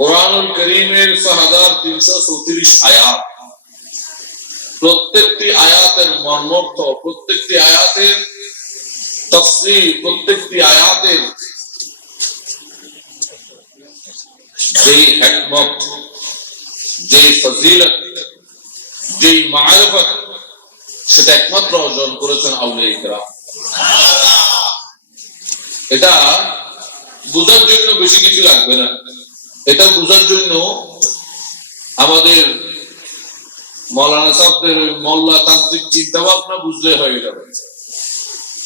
কোরআনুল কারীমের 6334 আয়াত, প্রত্যেকটি আয়াতের মর্মার্থ, প্রত্যেকটি আয়াতের তাফসীর, প্রত্যেকটি আয়াতের যেই হিকমত, যেই ফজিলত, যেই মারিফত, সেটা একমাত্র অর্জন করেছেন আউলিয়া ইকরাম। এটা বোঝার জন্য বেশি কিছু লাগবে না, এটা বোঝার জন্য আমাদের মৌলানা সাহেবদের মোল্লা তান্ত্রিক চিন্তা ভাবনা বুঝলে হয়ে যাবে।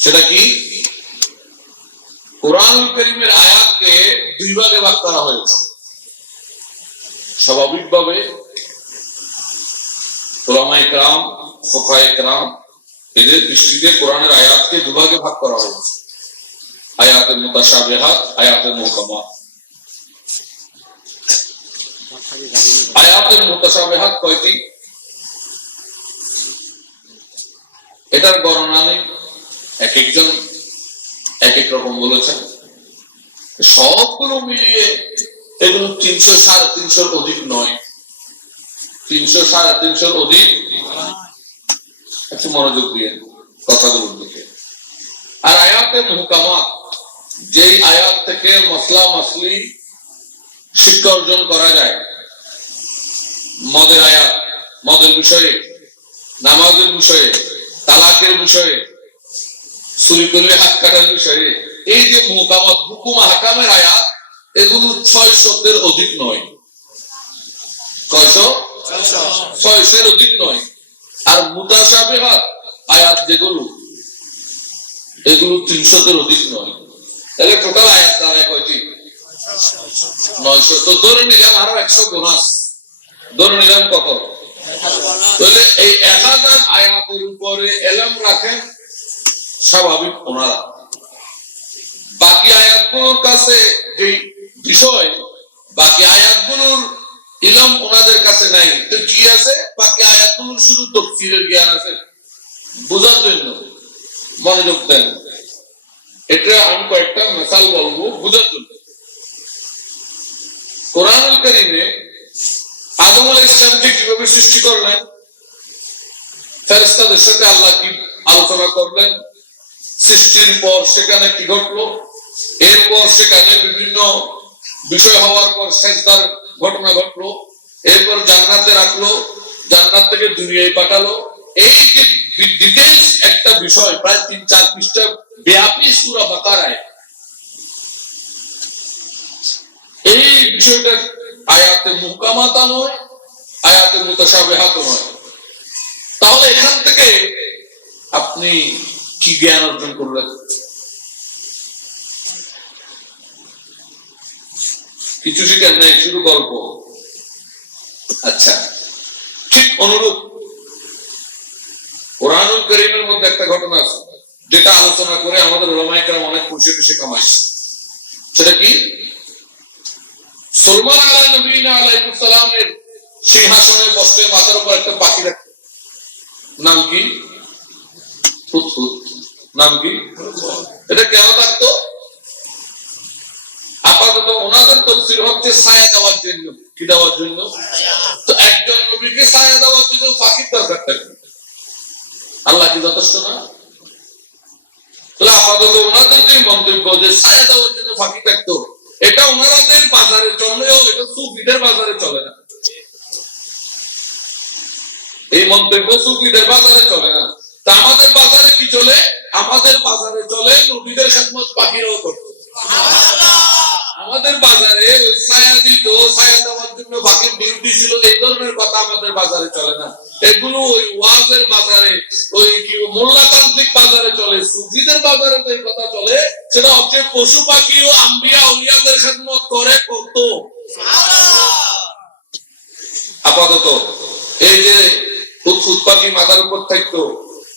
সেটা কি? কোরআনুল কারীমের আয়াতকে দুই ভাগে ভাগ করা হয়েছে। স্বাভাবিকভাবে উলামায়ে কেরাম, ফুকাহায়ে কেরাম এদের দৃষ্টিতে কোরআনের আয়াতকে দুভাগে ভাগ করা হয়েছে, আয়াতে মুতাশাবিহাত, আয়াতে মুহকামাত। আয়াতের মুতাশাবিহাত কয়টি? এটার গণনা নেই, এক একজন এক এক রকম বলেছেন। সবগুলো মিলিয়ে এগুলো 300 350 অধিক নয়, 300 350 অধিক। একটু মনোযোগ দিয়ে কথাগুলোর দিকে। আর আয়াতে মুহকামাত, যেই আয়াত থেকে মাসলা মাসলি শিক্ষা অর্জন করা যায়, মদের আয়াত, মদের বিষয়ে, নামাজের বিষয়ে, তালাকের বিষয়ে, চুরি করলে হাত কাটার বিষয়ে, এই যে মুহকামাত, হুকুম হাকামের আয়াত, এগুলো 600 অধিক নয়। কয়শো? 600 অধিক নয়। আর মুতাশাবিহাত আয়াত যেগুলো, এগুলো 300 অধিক নয়। তাহলে টোটাল আয়াত দাঁড়ায় কয়টি? 900। তো ধরে নিলাম আরো 100 বোনাস, ধরে নিলাম কত? তাহলে এই 1000 আয়াতের উপরে এলম রাখেন স্বাভাবিক ওনারা। বাকি আয়াতগুলোর কাছে যে বিষয়, বাকি আয়াতগুলোর ইলম ওনাদের কাছে নাই। তো কি আছে? বাকি আয়াতগুলোর শুধু তাফসীরের জ্ঞান আছে। বোঝার জন্য মনোযোগ দেন। এটা আমি কয়েকটা মিসাল বলবো বোঝার জন্য। কোরআনুল কারীমে আদম আলাইহিস সালামকে কিভাবে সৃষ্টি করলেন, ফেরেশতাদের সাথে আল্লাহ কি আলোচনা করলেন, সৃষ্টির পর সেখানে কি ঘটলো, এরপর সেখানে বিভিন্ন বিষয় হওয়ার পর সেজদার ঘটনা ঘটলো, এরপর জান্নাতে রাখলো, জান্নাত থেকে দুনিয়ায় পাঠালো। এই যে ডিটেইলস একটা বিষয়, প্রায় 3-4 পৃষ্ঠা ব্যাপী সূরা বাকারায়, এই বিষয়টা আয়াতে মুহকামাত নয়, আয়াতে মুতাশাবিহাত নয়। তাহলে এখান থেকে আপনি কি জ্ঞান অর্জন করলেন? কিছু শিখেন নাই, শুধু গল্প। আচ্ছা, ঠিক অনুরূপ কোরআনুল কারীমের মধ্যে একটা ঘটনা আছে যেটা আলোচনা করে আমাদের উলামায়ে কেরাম অনেক খুশি কামাইছে। সেটা কি? সুলাইমান আলাইহিস সালামের সিংহাসনে বসে মাথার উপর একটা পাখি রাখত। নাম কি? হুদহুদ। নাম কি? এটা কেন থাকতো? আপাতত ওনাদের তাফসীর হচ্ছে ছায়া দেওয়ার জন্য। কি দেওয়ার জন্য? তো একজন নবীকে ছায়া দেওয়ার জন্য পাখির দরকার থাকে, আল্লাহ কি যথেষ্ট না? তাহলে আপাতত ওনাদের যে মন্তব্য যে ছায়া দেওয়ার জন্য পাখি থাকতো, এটা ওনাদের বাজারে চললেও এটা সুফিদের বাজারে চলে না। এই মন্তব্য সুফিদের বাজারে চলে না। তা আমাদের বাজারে কি চলে? আমাদের বাজারে চলে নবীদের খেদমত পাখিরাও করতো। আমাদের বাজারে ওই ছায়া দিত, ছায়া দেওয়ার জন্য পাখির ডিউটি ছিল, এই ধরনের কথা আমাদের বাজারে চলে না। এগুলো ওই ওয়াজের বাজারে, ওই কি মোল্লাতান্ত্রিক বাজারে চলে। সুফিদের বাজারে যে কথা চলে সেটা হচ্ছে পশু পাখি ও আম্বিয়া আউলিয়াদের খেদমত করে করতো। আপাতত এই যে হুদহুদ পাখি মাথার উপর থাকতো,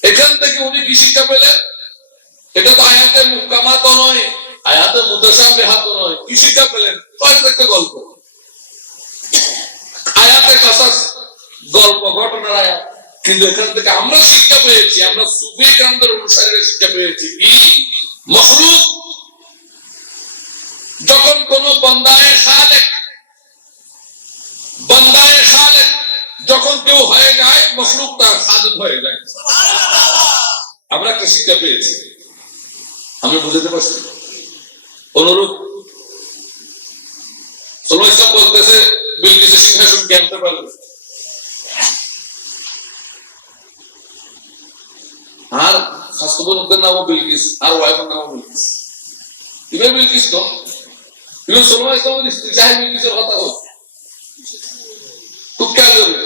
এখান থেকে উনি কি শিক্ষা পেলেন? এটা তো আয়াতে মুহকামাত নয়, আয়াতে মুতাশাবিহাত নয়। কি শিক্ষা পেলেন? কয়েকটা গল্প, আয়াতে কাসাস, গল্প ঘটনার আয়াত। কিন্তু এখান থেকে আমরা শিক্ষা পেয়েছি, আমরা সুফি কেরামদের অনুসারীরা শিক্ষা পেয়েছি কি? মাখলুক যখন কোন বান্দায়ে খালেক যখন কেউ হয়ে যায় মখলুক তার খাদেম হয়ে যায়। আমরা একটা শিক্ষা পেয়েছি, আমি বুঝতে পারছি। অনুরূপ সাল্লাল্লাহু আলাইহি ওয়াসাল্লাম বলতেছে বিলকিসের সিংহাসন কে আনতে পারবে? আর খাসখবরের নামও বিলকিস, আর ওয়াইফের নামও বিলকিস। ইবে বিলকিস তো ইবে সাল্লাল্লাহু আলাইহি ওয়াসাল্লামের স্ত্রী চাহে বিলকিসের কথা হোক, খুব খেয়াল করবে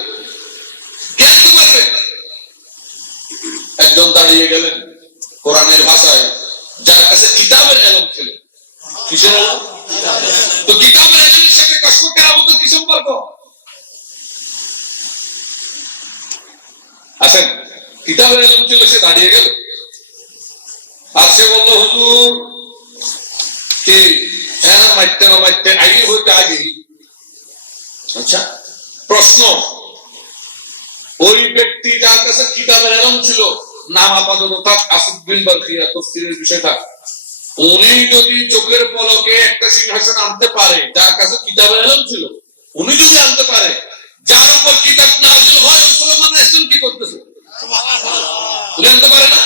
কে আনতে পারবে? একজন দাঁড়িয়ে গেলেন কোরআনের ভাষায়, যার কাছে কিতাবের ইলম ছিল। কিসের ইলম? তো কিতাবের ইলমের সাথে কসম কেরামতের কি সম্পর্ক? আসেন, কিতাবের ইলম ছিল, সে দাঁড়িয়ে গেল আর সে বলল, হুজুর কি হ্যাঁ মাইতে না মাইতে আগে হইতে আগে। আচ্ছা, প্রশ্ন, ওই ব্যক্তি যার কাছে কিতাবের ইলম ছিল, নাম আপাতত থাক আসিফ বিন বারখিয়া তাফসীরের বিষয় থাক, উনি যদি চোখের পলকে একটা সিংহাসন আনতে পারে, যার কাছে কিতাবের ইলম ছিল, উনি যদি আনতে পারে, যার উপর কিতাব নাযিল হয় মুসলমান ইসলাম কি করতেছে? উনি আনতে পারে না?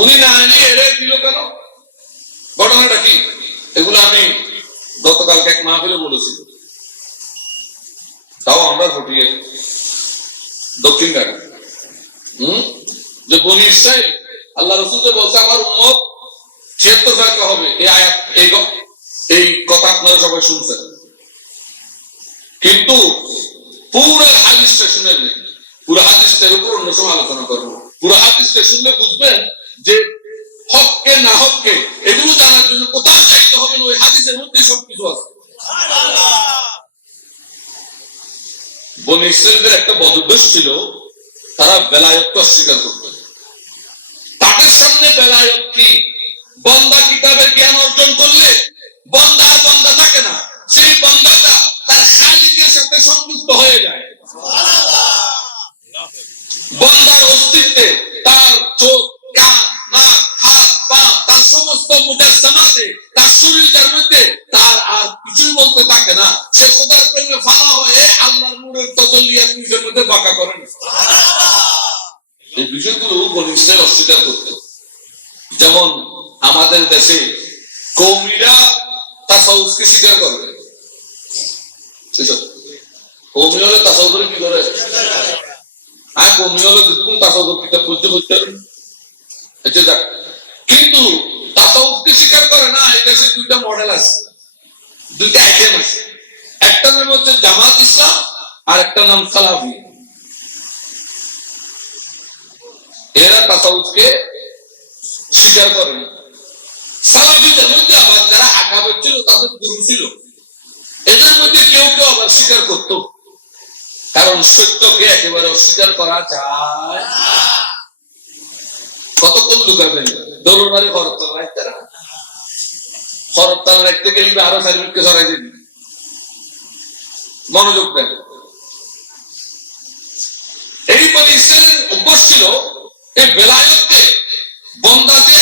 উনি না আনিয়ে এড়িয়ে দিল কেন? ঘটনাটা কি? এগুলো আমি গতকালকে এক মাহফিলে বলেছি, তাও আমরা ঘটিয়ে দক্ষিণ ঘাটে যে বনি ইসরাইল আল্লাহ রাসূল বলছে আমার উম্মত ৭৬ ফেরকা হবে। এই আয়াত এই কথা আপনারা সবাই শুনছেন, কিন্তু পুরো হাদিসটা শুনেন, পুরো হাদিসটার উপর অন্য সময় আলোচনা করব। পুরো হাদিসটা শুনলে বুঝবেন যে হককে না হককে এগুলো জানার জন্য কোথাও যাইতে হবে না, ওই হাদিসের মধ্যে সবকিছু আছে। বনি ইসরাইলদের একটা বদভ্যাস ছিল, তারা বেলায়েতকে অস্বীকার করত। তাদের সামনে বেলায়েত কি? বান্দা কিতাবের জ্ঞান অর্জন করলে বান্দা আর বান্দা থাকে না, সেই বান্দাটা তার খালিকের সাথে সংযুক্ত হয়ে যায়। বান্দার অস্তিত্বে তার চোখ, কান, নাক, হাত, পা, তার সমস্ত মুজাসসামাতে, তার শরীরের মধ্যে তার আর কিছুই বলতে থাকে না। সে খোদার প্রেমে ফানা হয়ে আল্লাহর নূরের তাজাল্লিয়াত নিজের মধ্যে বাঁকা করেন। এই বিষয়গুলো বনি ইসরাইল অস্বীকার করত। যেমন আমাদের দেশে কওমিরা তাসাউফকে স্বীকার করে। কওমি হলে তাসাউফের কি করে? আর কওমি হলে যতক্ষণ তাসাউফের কিতাব পড়তে পড়তে যাক, কিন্তু তাসাউফকে স্বীকার করে না। এই দেশে দুইটা মডেল আছে, দুইটা আইটেম আছে। একটা নাম হচ্ছে জামাত ইসলাম আর একটা নাম সালাফি। এরা তাসাউফকে স্বীকার করে না। সালাফিদের মধ্যে আবার যারা আকাবের ছিল, তাদের গুরু ছিল, এদের মধ্যে কেউ কেউ আবার স্বীকার করত। কারণ সত্যকে একেবারে অস্বীকার করা যায় না। কতক্ষণ লুকাবেন? দৌড়বাড়ি খরতাল রাখতে না, খরতাল রাখতে গেলে আরো সার্ভিসকে সরাই দিবি। মনোযোগ দেন। এই বনি ইসরাইলের অভ্যাস ছিল এই বেলায়েতকে বান্দা যে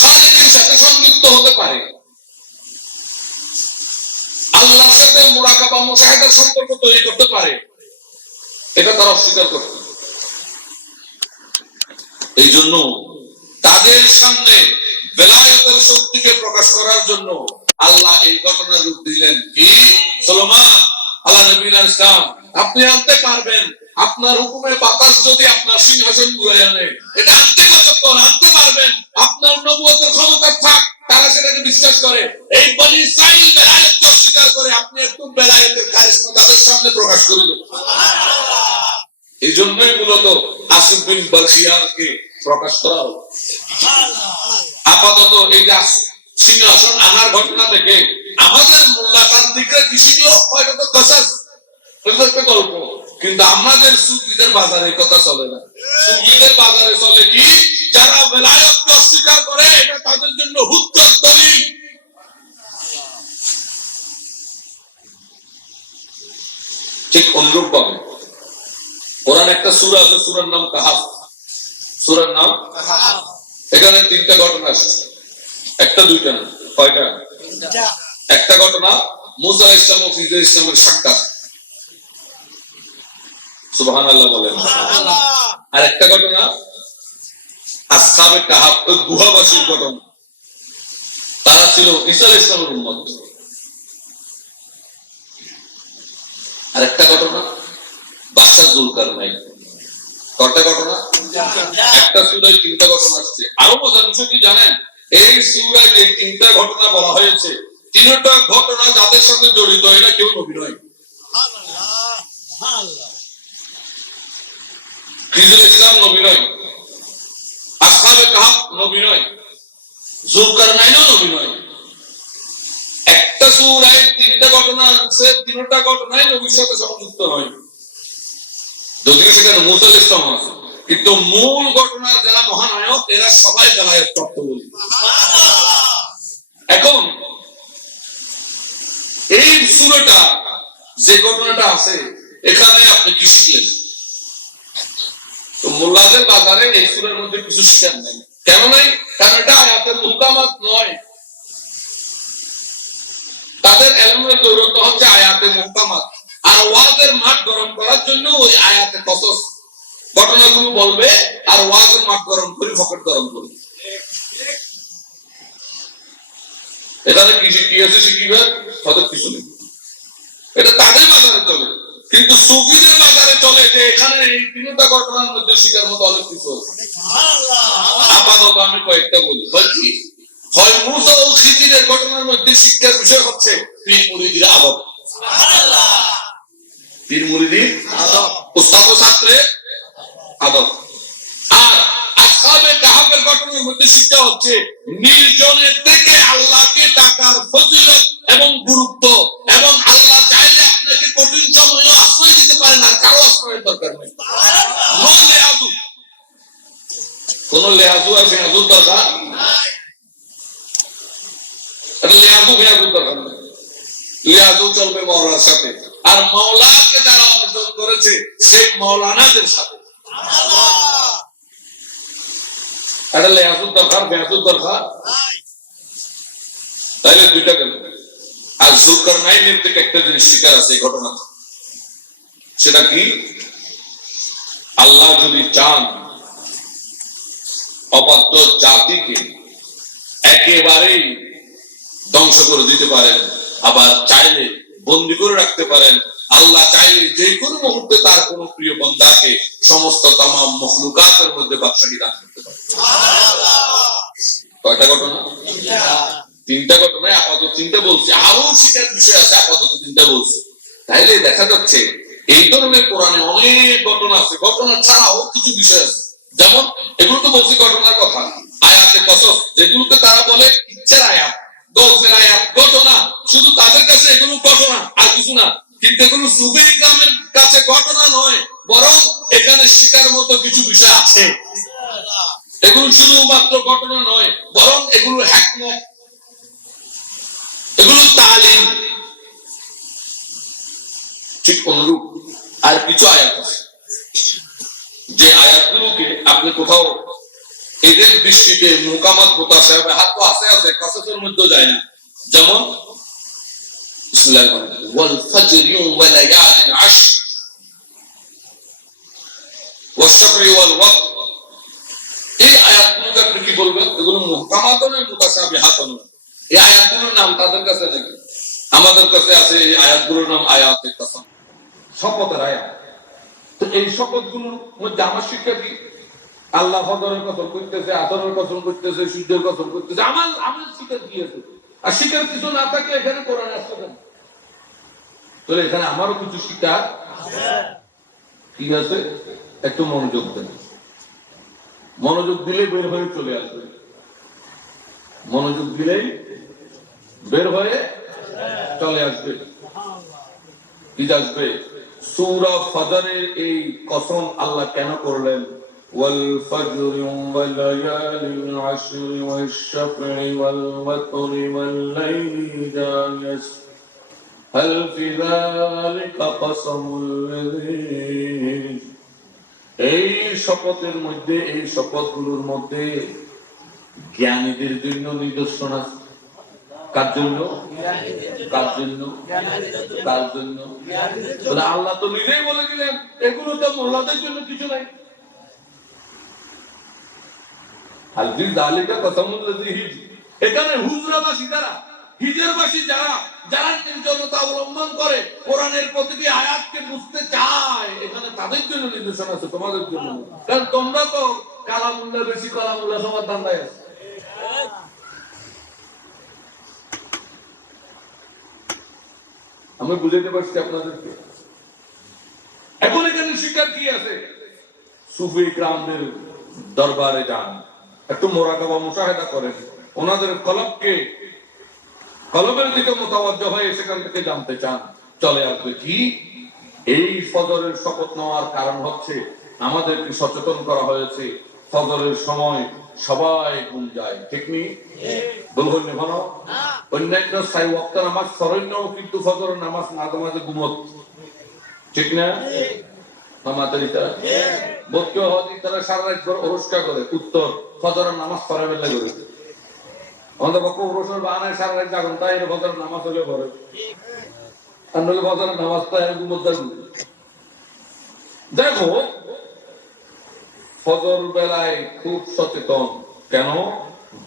খালিকের সাথে সংযুক্ত হতে পারে, আল্লাহর সাথে মুরাকাবা মুশাহাদার সম্পর্ক তৈরি করতে পারে, এটা তারা অস্বীকার করত। এই জন্য তাদের সামনে বেলায়েতের শক্তিকে প্রকাশ করার জন্য আল্লাহ এই ঘটনার রূপ দিলেন কি? সুলাইমান আল্লাহ নবী ইসলাম, আপনি আনতে পারবেন, আপনার হুকুমে বাতাস যদি আপনার সিংহাসন ঘুরে আনে, এটা আনতে কতক্ষণ? আনতে পারবেন। আপনার নবুয়তের ক্ষমতা থাক, তারা সেটাকে বিশ্বাস করে। এই বনি ইসরাইল বেলায়েতকে অস্বীকার করে, আপনি একটু বেলায়েতের কারিশমা তাদের সামনে প্রকাশ করে দেন। এই জন্যই মূলত আসিফ বিন বারখিয়াকে প্রকাশ করা হলো। আপাতত এই সিংহাসন আনার ঘটনা থেকে আমাদের মোল্লাতান্ত্রিকরা কি শিখলো? এটা তো কসাস, এটা একটা গল্প। কিন্তু আমাদের সুফিদের বাজারে কথা চলে না। সুফিদের বাজারে চলে কি? যারা বেলায়েতকে অস্বীকার করে, এটা তাদের জন্য হুজ্জত দলিল। ঠিক অনুরূপ ভাবে কোরআন একটা সূরা আছে, সূরার নাম কাহাফ। সূরার নাম কাহাফ। এখানে তিনটা ঘটনা আছে, একটা দুইটা না, কয়টা? একটা ঘটনা মুসা আলাইহিস সালাম ও খিজির আলাইহিস সালামের সাক্ষাৎ। সুবহানাল্লাহ বলেন। আর একটা ঘটনা আসহাবে কাহাফ, ওই গুহাবাসীর ঘটনা। তারা ছিল ঈসা আলাইহিস সালামের উম্মত। আর একটা ঘটনা বাদশা যুলকারনাইন। কয়টা ঘটনা? একটা সূরায় তিনটা ঘটনা আসছে। আরো মজার বিষয় কি জানেন, এই সূরায় যে তিনটা ঘটনা বলা হয়েছে, তিনটা ঘটনা যাদের সাথে জড়িত এরা কেউ নবী নয়। খিজির ইসলাম নবী নয়, আসহাবে কাহাফ নবী নয়, যুলকারনাইনও নবী নয়। একটা সূরায় তিনটা ঘটনা আছে, তিনটা ঘটনাই নবীর সাথে সংযুক্ত নয়, যদিও সেখানে মুসা আলাইহিস সালাম আছে, কিন্তু মূল ঘটনার যারা মহানায়ক এরা সবাই বেলায়েত প্রাপ্ত বলি। এখন এই সূরাটা যে ঘটনাটা আছে এখানে আপনি কি শিখলেন? তো মোল্লাদের বাজারে এই সূরার মধ্যে কিছু শিখার নাই। কেন নাই? কারণ এটা আয়াতের মুহকামাত নয়। তাদের এলমের দৌলত হচ্ছে আয়াতের মুহকামাত, আর ওয়াজের মাঠ গরম করার জন্য ওই আয়াতে কসস ঘটনাগুলো বলবে, আর ওয়াজের মাঠ গরম করে পকেট গরম করবে। এখানে কি শিখিয়েছে শিখিবে হয়তো কিছু নেই, এটা তাদের বাজারে চলে। কিন্তু সুফিদের বাজারে চলে যে এখানে এই তিনটা ঘটনার মধ্যে শিকার মতো অনেক কিছু আছে। আপাতত আমি কয়েকটা বলি। হয় মুসা ও খিজিরের ঘটনার মধ্যে শিক্ষার বিষয় হচ্ছে পীর মুরিদির আদব। পীর মুরিদির আদব, উস্তাদ ও ছাত্রের আদব। আর আসহাবে কাহাফের ঘটনার মধ্যে শিক্ষা হচ্ছে নির্জনের থেকে আল্লাহকে ডাকার ফজিলত এবং গুরুত্ব, এবং আল্লাহ চাইলে আপনাকে কঠিন সময়ে আশ্রয় দিতে পারেন, আর কারো আশ্রয়ের দরকার নেই। কোন লেহাজু আর ফেহাজুর দরকার নাই। চলবে মাওলার সাথে, আর মাওলাকে যারা অর্জন করেছে সেই মাওলানাদের সাথে। তাইলে দুইটা গেল। আর যুলকারনাইনের থেকে একটা জিনিস শিকার আছে এই ঘটনা, সেটা কি? আল্লাহ যদি চান অবাধ্য জাতিকে একেবারেই ধ্বংস করে দিতে পারেন, আবার চাইলে বন্দী করে রাখতে পারেন। আল্লাহ চাইলে যে কোনো মুহূর্তে তার কোন প্রিয় বান্দাকে সমস্ত তামাম মখলুকাতের মধ্যে বাদশাহী দান করতে পারেন। কয়টা ঘটনা? তিনটা ঘটনায় আপাতত তিনটা বলছি, আরো শিকার বিষয় আছে, আপাতত তিনটা বলছি। তাইলে দেখা যাচ্ছে এই ধরনের কোরআনে অনেক ঘটনা আছে। ঘটনা ছাড়াও কিছু বিষয় আছে, যেমন এগুলো তো বলছি ঘটনার কথা, আয়াতে কসস যেগুলোকে তারা বলে ইচ্ছার আয়াত, গল্পের আয়াত, ঘটনা। শুধু তাদের কাছে এগুলো ঘটনা, আর কিছু না। কিন্তু এগুলো সুফি ইকরামের কাছে ঘটনা নয়, বরং এখানে শিকার মতো কিছু বিষয় আছে। এগুলো শুধুমাত্র ঘটনা নয়, বরং এগুলো হিকমত, এগুলো তালিম। ঠিক অনুরূপ আর কিছু আয়াত আছে, যে আয়াতগুলোকে আপনি কোথাও এদের দৃষ্টিতে মুকামাত প্রত্যাশা হবে, হাত তো আছে আছে কসসের মধ্যে যায় না। যেমন বিসমিল্লাহির রহমানির রহিম, ওয়াল ফাজরি ওয়া লায়ালিন আশর ওয়াশ শাফঈ ওয়াল ওয়াতর। এই আয়াতগুলোকে আপনি কি বলবেন? এগুলো মুহকামাত নয়, মুতাশাবিহাত নয়। এই আয়াতগুলোর নাম তাদের কাছে নাকি আমাদের কাছে আছে। এই আয়াতগুলোর নাম আয়াতে কসম, শপথের আয়াত। তো এই শপথগুলোর মধ্যে আমার শিক্ষা কি? আল্লাহ ফজরের কসম করতেছে, আসরের কসম করতেছে, সূর্যের কসম করতেছে। আমার শিকার কি আছে? আর শিকার কিছু না থাকলে এখানে কোরআন আসছে কেন? তাহলে এখানে আমারও কিছু শিকার কি আছে, একটু মনোযোগ দেন। মনোযোগ দিলে বের হয়ে চলে আসবে, মনোযোগ দিলেই বের হয়ে চলে আসবে। কি আসবে? সূরা ফজরের এই কসম আল্লাহ কেন করলেন? ওয়াল ফজরি ওয়া লায়ালিন আশর ওয়াশ শাফঈ ওয়াল ওয়াতরি ওয়াল লাইলি ইযা ইয়াস হাল ফি যালিকা কসমুল আযীম। এই শপথের মধ্যে, এই শপথগুলোর মধ্যে জ্ঞানীদের জন্য নিদর্শন আছে। কার জন্য? কার জন্য? কার জন্য? বলে আল্লাহ তো নিজেই বলে দিলেন এগুলো তো মোল্লাদের জন্য কিছু নাই। এখানে হুজরাবাসী যারা, হিজরবাসী যারা, যারা নির্জনতা অবলম্বন করে কোরআনের প্রতিটি আয়াতকে বুঝতে চায়, এখানে তাদের জন্য নির্দেশনা আছে, তোমাদের জন্য। কারণ তোমরা তো কালামুল্লাহ বেশি, কালামুল্লাহ সবার ধান্দায় আছে। আমি বুঝাতে পারছি আপনাদেরকে। এখন এখানে শিকার কি আছে? সুফি ইকরামদের দরবারে যান, একটু মোরাকাবা মুশাহাদা করেন, ওনাদের কলবের দিকে মুতাওয়াজ্জহ হয়ে সেখান থেকে জানতে চান, চলে আসবে কি এই ফজরের শপথ নেওয়ার কারণ হচ্ছে আমাদেরকে সচেতন করা হয়েছে ফজরের সময় সবাই ঘুম যায়, ঠিক নেই? বলবেন ভালো অন্যান্য সাই ওয়াক্ত নামাজ সরণ্যও কিন্তু ফজরের নামাজ মাঝে মাঝে ঘুমত, ঠিক না? মামাতারি তারা বক্য হদি তারা সারা রাত করে অনুষ্কা করে, উত্তর ফজরের নামাজ পড়া বেলা করে। আমাদের পক্ষ পুরুষের বাহানায় সারা রাত জাগন, তাই ফজরের নামাজ হলে পড়ে, আর নইলে ফজরের নামাজ তো এরকম দেখো। ফজর বেলায় খুব সচেতন, কেন?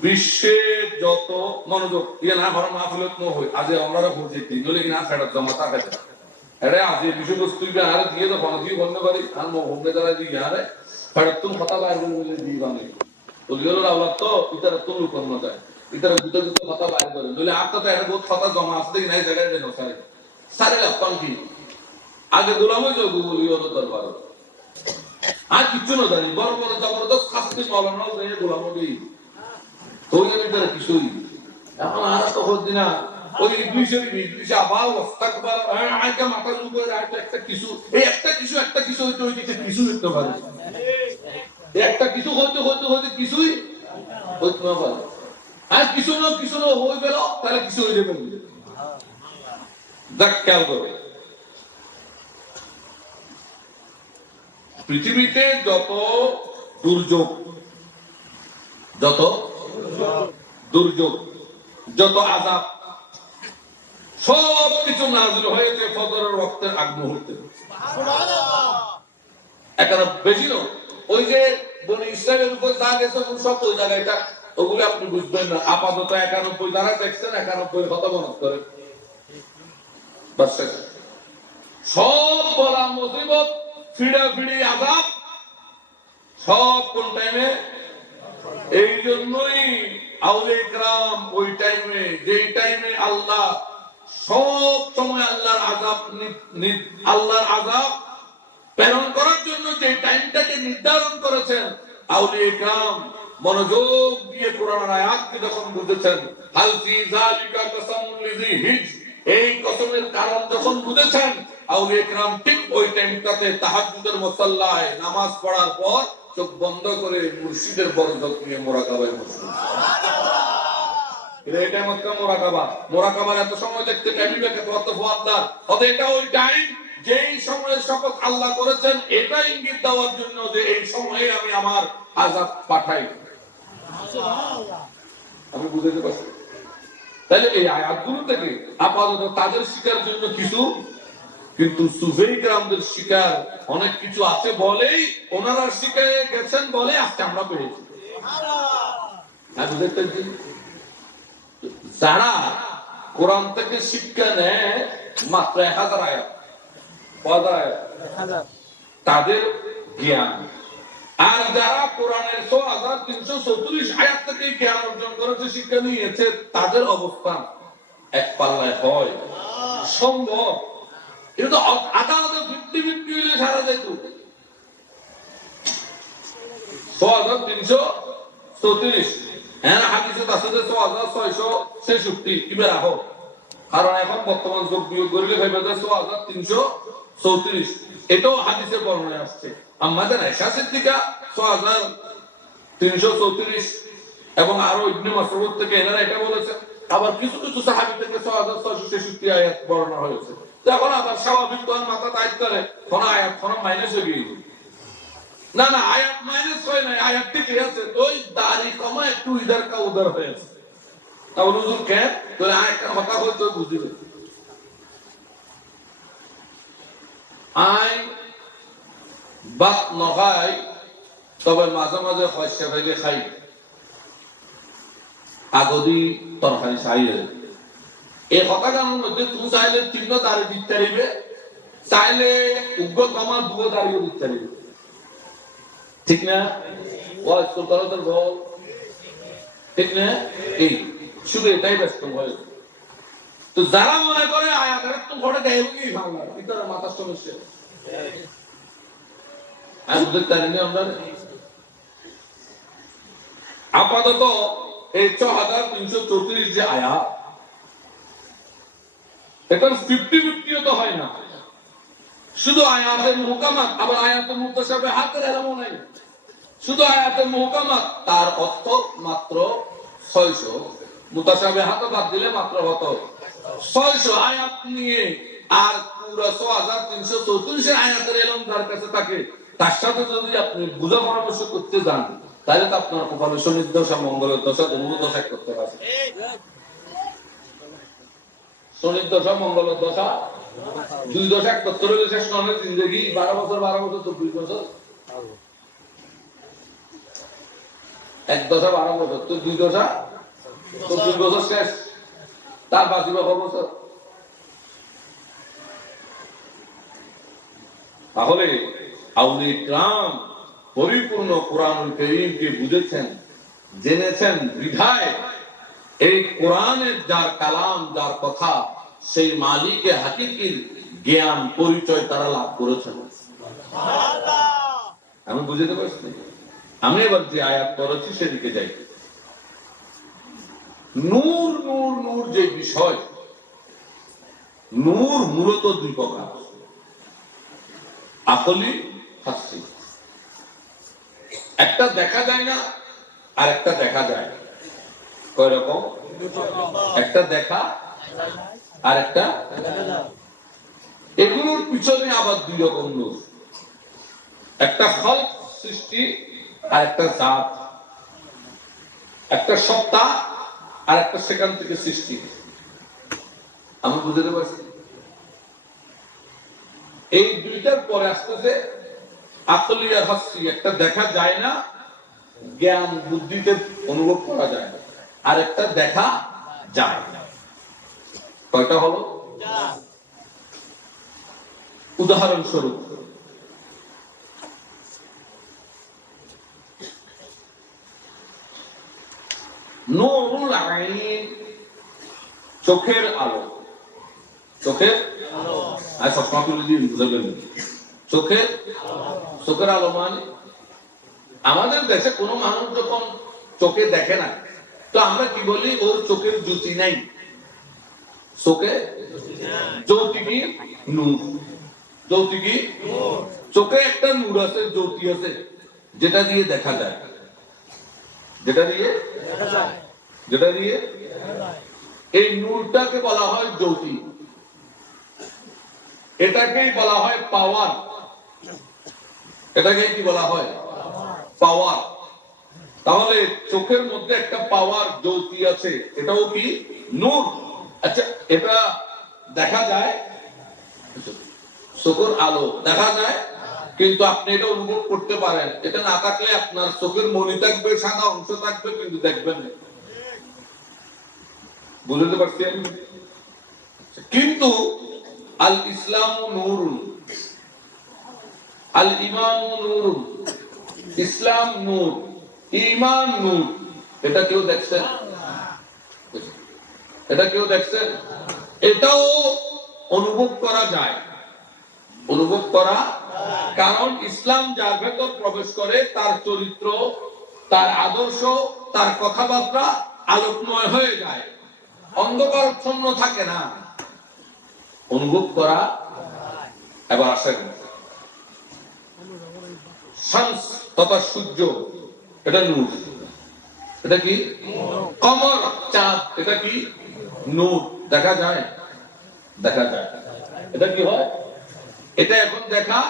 বিশ্বের যত মনোযোগ ইয়ে না ভরা মাহফিলত ন হই, আজ আমরা বুঝেছি নইলে কি না ফেরত জমা তা খেতে এরে আজ এই বিষয়বস্তু আরে দিয়ে তো ফোন বন্ধ করি আর হোমে দ্বারা দিয়ে আরে ফেরত তুমি কথা বাইরে বলে দিয়ে বানাই তো লিওর আওলাদ তো ইতার তুলু করন যায়, ইতার দুটো দুটো কথা বাইরে করে নইলে আপনার তো এর বহুত কথা জমা আছে দেখি নাই জায়গায় দেন সারে সারে লাপান কি আগে গোলামই যোগ লিওর দরবার আর কিছু না জানি, বড় বড় জবরদস্ত শাস্তি মাওলানা দিয়ে গোলামও দিই ওই ভিতরে কিছুই। এখন আর তো হচ্ছে না ওই ইবলিশে আবার ওয়াস্তাকবার আয়কা মাথার উপরে একটা কিছু এই একটা কিছু হইতে হইতে কিছু হইতে পারে, একটা কিছু হইতে হইতে হইতে কিছুই হইতে না পারে, আর কিছু না হই গেল তাহলে কিছু হয়ে যাবে। দেখ খেয়াল করো, পৃথিবীতে যত দুর্যোগ, যত আযাব সব কিছু নাযিল হয়েছে ফজরের ওয়াক্তের আগ মুহূর্তে। এখন বেশি না ওই যে বনি ইসরাইলের উপর যা গেছে সব ওই জায়গাটা ওগুলো আপনি বুঝবেন না। আপাতত 91 দ্বারা দেখছেন, 91 কথা মনে করেন, সব বলা মুসিবত ফিড়ি আযাব সব কোন টাইমে? এই জন্যই আউলিয়া কিরাম ওই টাইমে, যেই টাইমে আল্লাহ সব সময় আল্লাহর আযাব প্রেরণ করার জন্য যে টাইমটাকে নির্ধারণ করেছেন, আউলিয়া কিরাম মনোযোগ দিয়ে কোরআনের আয়াতকে যখন বুঝেছেন, হাল ফি যালিকা কাসামুল লিযি হিজ, এই কসমের কারণ যখন বুঝেছেন, আউলিয়া কিরাম ঠিক ওই টাইমটাতে তাহাজ্জুদের মুসাল্লায় নামাজ পড়ার পর চোখ বন্ধ করে মুর্শিদের বরকত নিয়ে মুরাকাবায় বসেন। এটা মক্কা মুরাকাবার এত সময় দেখতে টাইমটাকে কত ফাওয়াদার হবে, এটা ওই টাইম যেই সময়ের শপথ আল্লাহ করেছেন, এটা ইঙ্গিত দেওয়ার জন্য যে এই সময়ে আমি আমার আযাব পাঠাই। সুবহানাল্লাহ, আমি বুঝাতে পারছি? তাহলে এই আয়াতগুলো থেকে আপাতত তাদের শিকার জন্য কিছু, কিন্তু সুফি কিরামদের শিকার অনেক কিছু আছে বলেই ওনারা শিখে গেছেন বলে আজকে আমরা পেয়েছি। যারা কোরআন থেকে শিক্ষা নেয় মাত্র 1000 আয়াত, তাদের জ্ঞান, আর যারা কোরআনের 6334 আয়াত থেকে জ্ঞান অর্জন করেছে, শিক্ষা নিয়েছে, তাদের অবস্থান এক পাল্লায় হয় সম্ভব? এটা তো আদালতে 50-50 হইলে সারা যেত। 6334 হ্যাঁ হাদিসে আছে যে 6666 কিবা রাখো, কারণ এখন বর্তমান যোগ বিয়োগ করলে ভাইবা যে 6334 এটাও হাদিসে বর্ণনা আসছে। আমাদের আয়েশা সিদ্দিকা 6334 এবং আরো ইবনে মাসউদ থেকে এনারা এটা বলেছেন, আবার কিছু কিছু সাহাবী থেকে 6666 আয়াত বর্ণনা হয়েছে। তখন আবার স্বাভাবিক তখন মাথা টাইট করে কোন আয়াত কোন মাইনাস হয়ে গিয়ে না আয়াত মাইনাস হয় না, আয়াত ঠিকই আছে, ওই দাড়ি কমা একটু ইধার কা উধার হয়েছে। তাহলে হুজুর কেন তোর একটা কথা হয়তো বুঝিবে আই বাত নখাই তবে মাঝে মাঝে শস্য ফেলে খাই আগদি তরকারি চাইলে এই কথাটার মধ্যে তুমি চাইলে চিহ্ন দাঁড়িয়ে দিতে পারিবে চাইলে উগ্র কমার দুটো দাঁড়িয়ে দিতে পারিবে ঠিক না বল ঠিক না এই শুধু এটাই ব্যস্ত হয় তো যারা মনে করে আয়াতের তো ঘরে দেয় কি ভাঙা ভিতরে মাথার সমস্যা আমি বুঝতে পারিনি আমরা আপাতত এই ৬৩৩৪ যে আয়াত এটা 50-50 তো হয় না শুধু আয়াতের মুহকামাত আবার আয়াতের মুতাশাবিহাতের এরকম নাই শুধু আয়াতের মুহকামাত তার অর্থ মাত্র ৬০০ মুতাশাবিহাত বাদ দিলে মাত্র কত ৬০০ আয়াত নিয়ে আর পুরো ৬৩৩৪ আয়াতের এলম যার কাছে থাকে তার সাথে যদি আপনি বুঝা পরামর্শ করতে যান তাহলে তো আপনার কপালে শনির দশা মঙ্গলের দশা ধনু দশা করতে পারবে শনির দশা মঙ্গলের দশা ২ দশা ৭১ শেষ নয় জিন্দগি ১২ বছর ২৪ বছর ১ দশা ১২ বছর তো ২ দশা ২৪ বছর শেষ তার বাকি বছর তাহলে আউলিয়া কিরাম পরিপূর্ণ কোরআনুল কারীমকে বুঝেছেন জেনেছেন বিধায় এই কোরআনের যার কালাম যার কথা সেই মালিকে হাকিকির জ্ঞান পরিচয় তারা লাভ করেছেন সুবহানাল্লাহ আমি বুঝতে পারছি আমি এবার যে আয়াত পড়েছি সেদিকে যাই নূর নূর নূর যে বিষয় নূর মূলত দুই প্রকার আকলি হাসি একটা দেখা যায় না আর একটা দেখা যায় কয় রকম একটা দেখা আর একটা এগুলোর পিছনে আবার দুই রকম নূর একটা খালক সৃষ্টি আর একটা জাত একটা সত্তা আর একটা সেখান থেকে সৃষ্টি আমি বুঝতে পারছি এই দুইটার পরে আসতেছে আকলি আর হাসি একটা দেখা যায় না জ্ঞান বুদ্ধিতে অনুভব করা যায় না আর একটা দেখা যায় কয়টা হলো উদাহরণস্বরূপ নূরুল আইন চোখের আলো চোখের আলো আর সবসময় তুলে দিয়ে বুঝাবেন চোখের আলো মানে আমাদের দেশে কোনো মানুষ যখন চোখে দেখে না তো আমরা কি বলি ওর চোখের জ্যোতি নাই চোখে জ্যোতি কি নূর জ্যোতি কি চোখে একটা নূর আছে জ্যোতি আছে যেটা দিয়ে দেখা যায় যেটা দিয়ে এই নূরটাকে বলা হয় জ্যোতি এটাকেই বলা হয় পাওয়ার এটাকে কি বলা হয় পাওয়ার তাহলে চোখের মধ্যে একটা পাওয়ার জ্যোতি আছে এটাও কি নূর আচ্ছা এটা দেখা যায় চোখের আলো দেখা যায় কিন্তু আপনি এটা অনুভব করতে পারেন এটা না থাকলে আপনার চোখের মনি থাকবে সাদা অংশ থাকবে কিন্তু দেখবেন না বুঝতে পারছেন কিন্তু আল ইসলাম নূরুন আল ঈমান নূরুন ইসলাম নূর ঈমান নূর এটা কেউ দেখছেন এটাও অনুভব করা যায় অনুভব করা কারণ ইসলাম যার ভেতর প্রবেশ করে তার চরিত্র তার আদর্শ তার কথাবার্তা আলোকময় হয়ে যায় অন্ধকারচ্ছন্ন থাকে না অনুভব করা এবার আসেন শামস তথা সূর্য এটা নূর এটা কি কমর চাঁদ এটা কি নূর দেখা যায় এটা কি হয় এটা এখন দেখা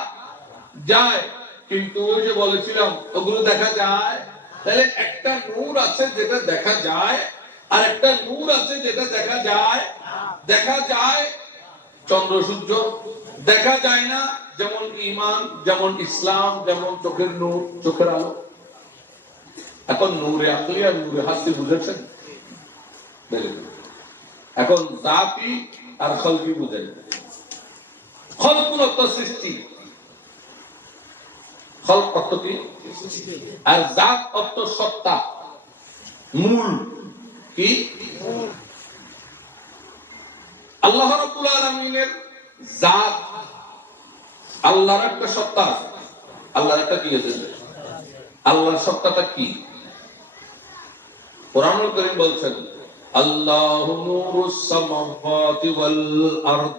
যায় কিন্তু ওই যে বলেছিলাম ওগুলো দেখা যায় তাহলে একটা নূর আছে যেটা দেখা যায় আর একটা নূর আছে যেটা দেখা যায়, দেখা যায় চন্দ্র সূর্য, দেখা যায় না, যেমন ঈমান, যেমন ইসলাম, যেমন চোখের নূর, চোখের আলো। এখন নূরে আকলি আর নূরে হাসি বুঝেছেন? এখন জাতি আর খলকি বুঝেন। খলকুল অর্থ সৃষ্টি, খলক অর্থ কি? আর জাত অর্থ সত্তা, মূল। কি? আল্লাহ রাব্বুল আলামিনের জাত, আল্লাহর একটা সত্তা আছে। আল্লাহর একটা কি আছে? আল্লাহর সত্তাটা কি? কোরআনুল কারীম বলছেন, আল্লাহু নূরুস সামাওয়াতি ওয়াল আরদ।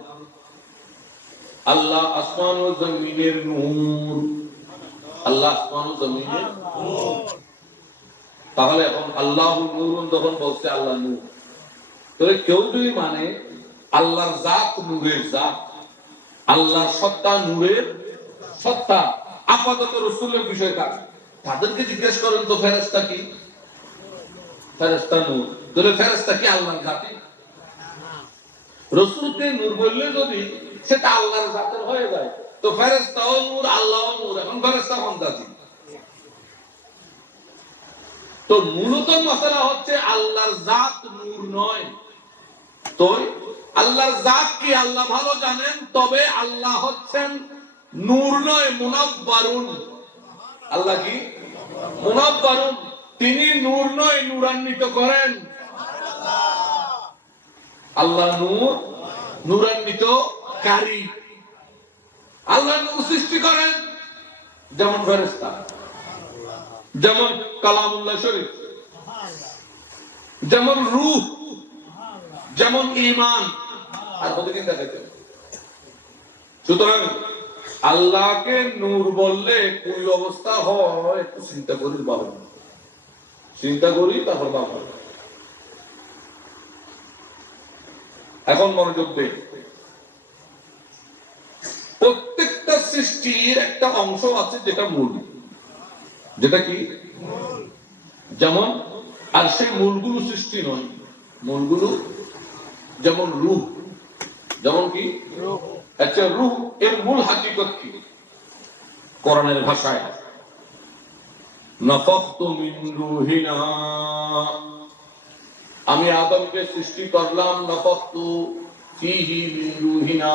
আল্লাহ আসমান ও জমিনের নূর। আল্লাহ আসমান ও জমিনের নূর। তাহলে এখন আল্লাহু নূরুন যখন বলছে আল্লাহ নূর, তাহলে কেউ যদি মানে আল্লাহর জাত নূরের জাত, আল্লাহর সত্তা নূরের সত্তা, আপাতত রাসূলের বিষয় কার? তাদেরকে জিজ্ঞেস করেন তো ফেরেশতা কি? ফেরেশতা নূর। তাহলে ফেরেশতা কি আল্লাহর জাতি? রাসূলকে নূর বললে যদি সেটা আল্লাহর জাতের হয়ে যায়, তো ফেরেশতাও নূর, আল্লাহও নূর, এখন ফেরেশতা কোন জাতি? তো মূলত মাসালা হচ্ছে আল্লাহর জাত নূর নয়। তো আল্লাহর জাত কি আল্লাহ ভালো জানেন, তবে আল্লাহ হচ্ছেন নূর নয়, মুনাব্বারুন। আল্লাহ কি? মুনাব্বারুন। তিনি নূর নয়, নূরান্বিত করেন। আল্লাহ নূর, নূরান্বিত কারী। আল্লাহ নূর সৃষ্টি করেন, যেমন ফেরেশতা, যেমন কালামুল্লাহ শরীফ, যেমন রূহ, যেমন ঈমান, আর প্রতিদিন দেখাতে। সুতরাং আল্লাহকে নূর বললে কোন অবস্থা হয় একটু চিন্তা করি, বাবা চিন্তা করি, তারপর বাবা। এখন মনোযোগ দেই, প্রত্যেকটা সৃষ্টির একটা অংশ আছে যেটা মূল, যেটা কি? যেমন, আর সেই মূলগুলো সৃষ্টি নয়, মূলগুলো যেমন রূহ, যেমন কি? আচ্ছা, রূহ এর মূল হাকিকত কি? কোরআনের ভাষায় নাফাখতু মিন রূহিনা, আমি আদমকে সৃষ্টি করলাম, নাফাখতু ফীহি মিন রূহিনা,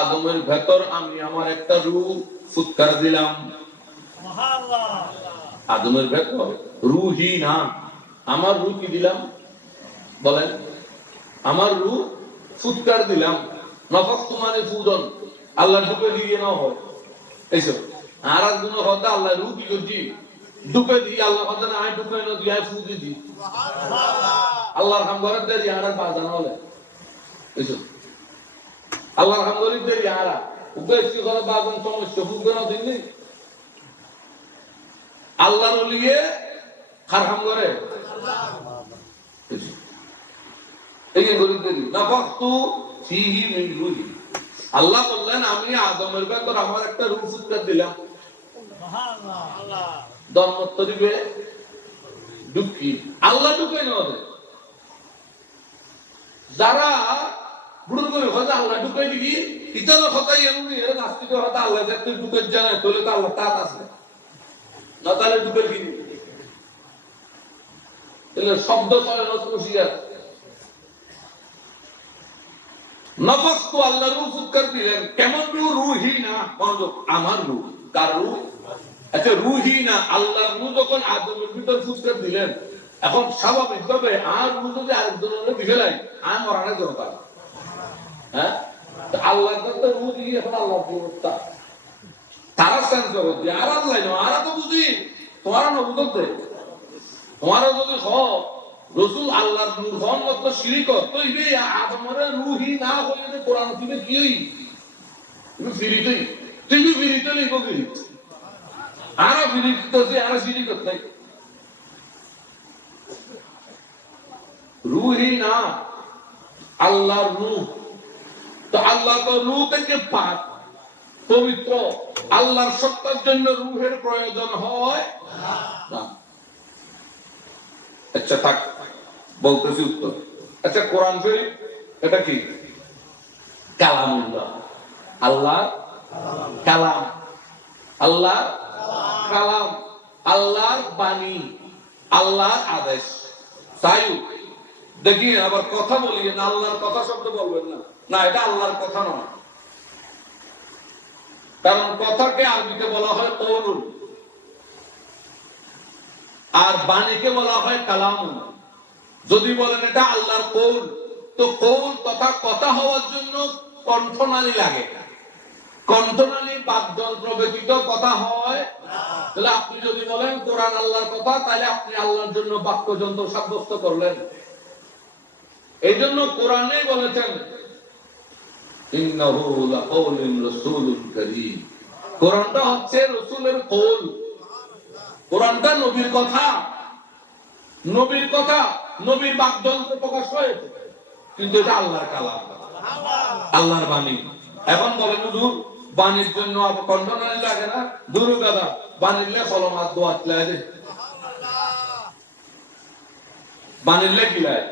আদমের ভেতর আমি আমার একটা রূহ ফুৎকার দিলাম। সুবহানাল্লাহ। আদমের ভেতর রূহিনা, আমার রূহ কি দিলাম? বলেন, আমার রূহ ফুৎকার দিলাম। নাফাখতু মানে ফুদন, আল্লাহ ঢুকে দিয়ে না হয় এইসব। আর একজন কথা আল্লাহ রূহ কি করছি ঢুকে দিই, আল্লাহ কথা না আয় ঢুকে না দিয়ে ফুদি দিই। আল্লাহর হাম করে দেরি আর বাজানো হলে এইসব আল্লাহর হাম করে দেরি আর বেশি করে বাজান সমস্যা বুঝবে না দিন। আল্লাহর ওলিয়ে কার হাম করে? এই করে দেরি নাফাখতু ফীহি মিন রূহি। আল্লাহ বললেন আমি আদমের ভেতর আমার একটা রূহ ফুৎকার দিলাম। সুবহানাল্লাহ। দন্মত্ব দিবে ঢুকি, আল্লাহ ঢুকে না ওদের। যারা বুড়ো করে কথা আল্লাহ ঢুকে দিবি, ইতার কথাই এমনি, এর নাস্তিকের কথা আল্লাহ দেখতে ঢুকে জানায়, তোলে তো আল্লাহ তাত আছে না, তাহলে ঢুকে দিবি। তাহলে শব্দ চলে নতুন শিয়ার। নাফাখতু, আল্লাহ রূহ ফুৎকার দিলেন। কেমন রূহ? রূহিনা, মনোযোগ, আমার রূহ। কার রূহ? আচ্ছা, রূহিনা, আল্লাহর রূহ যখন আদমের ভিতর ফুৎকার দিলেন, এখন স্বাভাবিকভাবে আর রূহ যদি আরেকজনের দিকে লাই, আর মরানের দরকার। হ্যাঁ, আল্লাহর তো রূহ দিয়ে এখন আল্লাহর ব্যবস্থা তারা সেন্স করো যে আর আল্লাহ নয়, আর তো বুঝি তোমারা না বুঝতে, তোমারা যদি রসুল আল্লাহর নূর হন মত শিরিক তো ইবে আদমের রূহি না হইলে যে কোরআন দিবে কি হই তুমি ফিরিতেই, তুমি ফিরিতে লিখব কি আর ফিরিত তো যে আর শিরিক নাই। রূহি না, আল্লাহর রূহ। তো আল্লাহ তো রূহ থেকে পাক, পবিত্র। আল্লাহর সত্তার জন্য রূহের প্রয়োজন হয় না। আচ্ছা থাক, বলতেছি উত্তর। আচ্ছা, কোরআন শরীফ এটা কি? কালামুল্লাহ, আল্লাহ কালাম, আল্লাহ কালাম, আল্লাহর বাণী, আল্লাহর আদেশ। তাই দেখি আবার কথা বলি না, আল্লাহর কথা শব্দ বলবেন না, না এটা আল্লাহর কথা নয়। কারণ কথাকে আরবিতে বলা হয় কওলুন, আর বাণীকে বলা হয় কালামুন। যদি বলেন এটা আল্লাহর কওল, তো কওল তথা কথা হওয়ার জন্য কণ্ঠনালী লাগে, কণ্ঠনালী বাকযন্ত্র ব্যতীত কথা হয় না। তাহলে আপনি যদি বলেন কোরআন আল্লাহর কথা, তাহলে আপনি আল্লাহর জন্য বাক্যযন্ত্র সাব্যস্ত করলেন। এই জন্য কোরআনেই বলেছেন ইন্নাহু লাকাউলুন রাসূলুন কারীম, কোরআনটা হচ্ছে রাসূলের কওল, কোরআনটা নবীর কথা, নবীর কথা, নবীর বাকযন্ত্র প্রকাশ হয়েছে, কিন্তু এটা আল্লাহর কালাম, আল্লাহর বাণী। এখন বলেন হুজুর বাণীর জন্য আবার কণ্ঠনালী লাগে না? দুরু গাদা বাণীলে কলম হাত দোয়াত লাগে, বাণীলে কি লাগে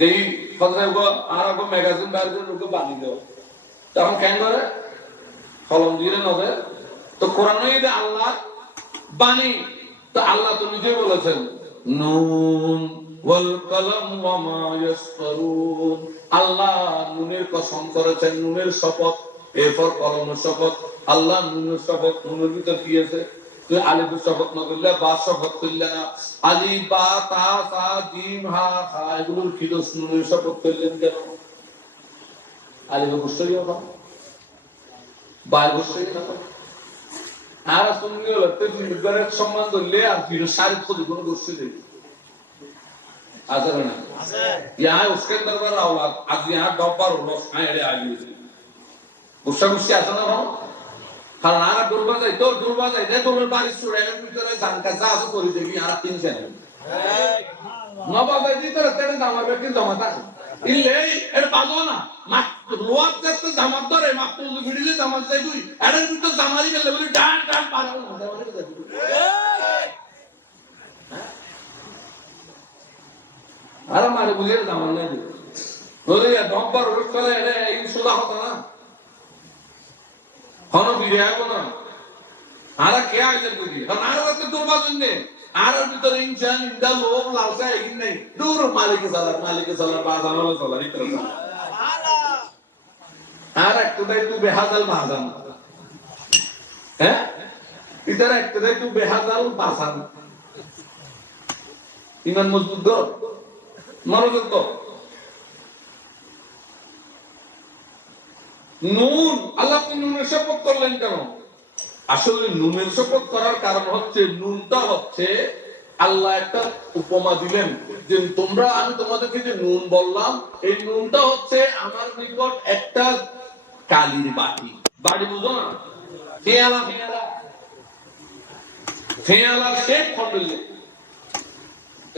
দেই কথা আর ম্যাগাজিন বাইরে লোকে বাণী দেও, তখন কেন করে কলম দিয়ে নবে? তো কোরআনই আল্লাহ বাণী। তো আল্লাহ তো নিজে বলেছেন নুন ওয়াল কলম ওয়া মা ইয়াসতারুন, আল্লাহ নুনের কসম করেছেন, নুনের শপথ, এরপর কলমের শপথ। আল্লাহ নুনের শপথ, নুনের ভিতর কি আছে? তুই আলিফের শপথ না করলে, বা শপথ করলে না, আলিফ বা তা সা জিম হা খা এগুলোর কি দোষ? নুনের শপথ করলেন কেন? আলিফ অবশ্যই হবে, বা অবশ্যই না। আর শুনলে লাগতে নির্বাচনের সম্মান করলে আর ফির সারি খুদ কোনো গোষ্ঠী নেই আছে না? আছে। यहाँ उसके अंदर का औलाद आज यहाँ डॉपर लोग आए आगे गुस्सा गुस्से आता ना हो, কারণ আর দুর্বা যাই তো দুর্বা যাই যে তোর বাড়ি সুরের ভিতরে জানকা যা আছে করে দেবি আর তিন সেন নবাবে দিতে তেনে দামার ব্যক্তি জমা থাকে ইলে এর বাজো না মাত রোয়াত করতে জামাত ধরে মাত তুই ভিড়িলে জামাত যাই তুই এর ভিতর জামারি গেলে বলি ডান ডান পারাও না জামারি যাই আর মারে বুঝে জামান নাই বলে ডম্পার রোজ করে এর এই সুদা হতো না হনো বিরে আইবো না আর কে আইলে বুঝি আর আর তো দুর্বাজন নেই আর ভিতরে ইনসান ইন্দা লোভ লালসা এগিন নাই দূর মালিক সালার বাজানো চলার ইতরা সুবহানাল্লাহ আর একটু দাই তুই বেহাজাল বাজান হ্যাঁ ইতরা একটু দাই তুই বেহাজাল বাজান ইমান মজবুত দর মনোযোগ তো নুন আল্লাহ নুনের শপথ করলেন কেন? আসলে নুনের শপথ করার কারণ হচ্ছে নুনটা হচ্ছে আল্লাহ একটা উপমা দিলেন যে তোমরা আমি তোমাদেরকে যে নুন বললাম এই নুনটা হচ্ছে আমার নিকট একটা কালির বাটি, বাটি বুঝো না? ফেয়ালা ফেয়ালা ফেয়ালা শেপ খন্ডলে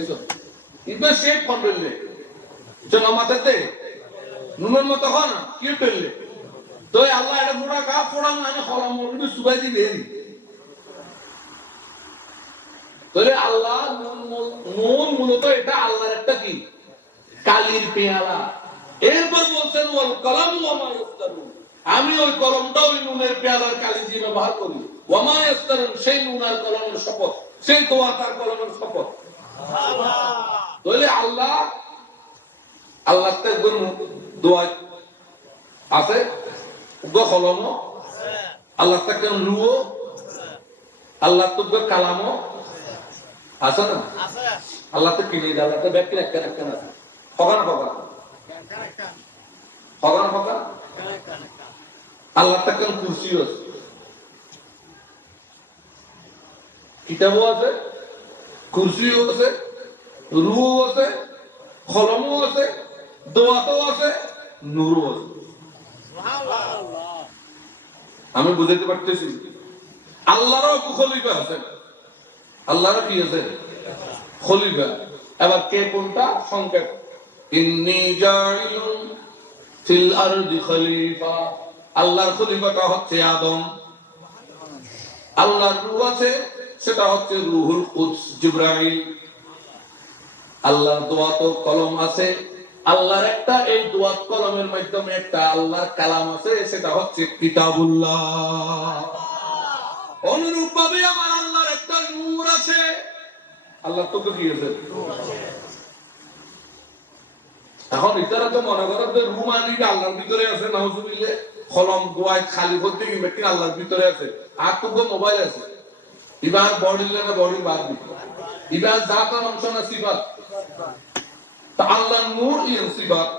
এসো কিন্তু শেপ খন্ডলে যে নামাতে নুনের মতো হয় না কি পেলে তো আল্লাহ এটা পুরা গা ফোড়া মানে খলা মরবি সুবাই দিবেন তাহলে আল্লাহ নুন মূলত এটা আল্লাহর একটা কি কালির পেয়ালা। এরপর বলছেন ওয়াল কলম ওয়া মা ইয়াসতারুন, আমি ওই কলমটা ওই নুনের পেয়ালার কালি দিয়ে ব্যবহার করি। ওয়া মা ইয়াসতারুন সেই নুন আর কলমের শপথ, সেই দোয়া তার কলমের শপথ। সুবহানাল্লাহ। তাহলে আল্লাহ তে দোয়া আছে গো কলম আছে, আল্লাহ তে কোন রুহ আল্লাহ তো কালাম আছে না? আছে। আল্লাহ তো কিনে দেয়, আল্লাহ তো ব্যক্তি একটা একটা আছে ফগান ফগান ফগান ফগান আল্লাহ তো কোন কুরসি আছে, কিতাবও আছে, কুরসিও আছে, রুহও আছে, কলমও আছে, দোয়াতও আছে, নূরও আছে। আমি বুঝাইতে পারতেছি আল্লাহরও খলিফা আছে, আল্লাহরও কি আছে খলিফা। এবার কে কোনটা সংকেত ইন্নী জাইলুন ফিল আরদি খলিফা, আল্লাহর খলিফাটা হচ্ছে আদম, আল্লাহর রূহ আছে সেটা হচ্ছে রুহুল কুদস জিবরাইল, আল্লাহর দোয়া তো কলম আছে, আল্লাহর একটা এই দোয়া কলমের মাধ্যমে একটা আল্লাহর কালাম আছে, সেটা হচ্ছে কিতাবুল্লাহ। অনুরূপ ভাবে আমার আল্লাহর একটা নূর আছে। আল্লাহ তো কি আছে? এখন ইতারা তো মনে করো যে রুমানি আল্লাহর ভিতরে আছে, নাউজুবিল্লাহ, কলম দোয়ায় খালি করতে গিয়ে কি আল্লাহর ভিতরে আছে? আর তো মোবাইল আছে, এবার বডি না বডি বাদ দিই, এবার জাতার অংশ না সিফাত। তা আল্লাহর নূর ইন সিফাত,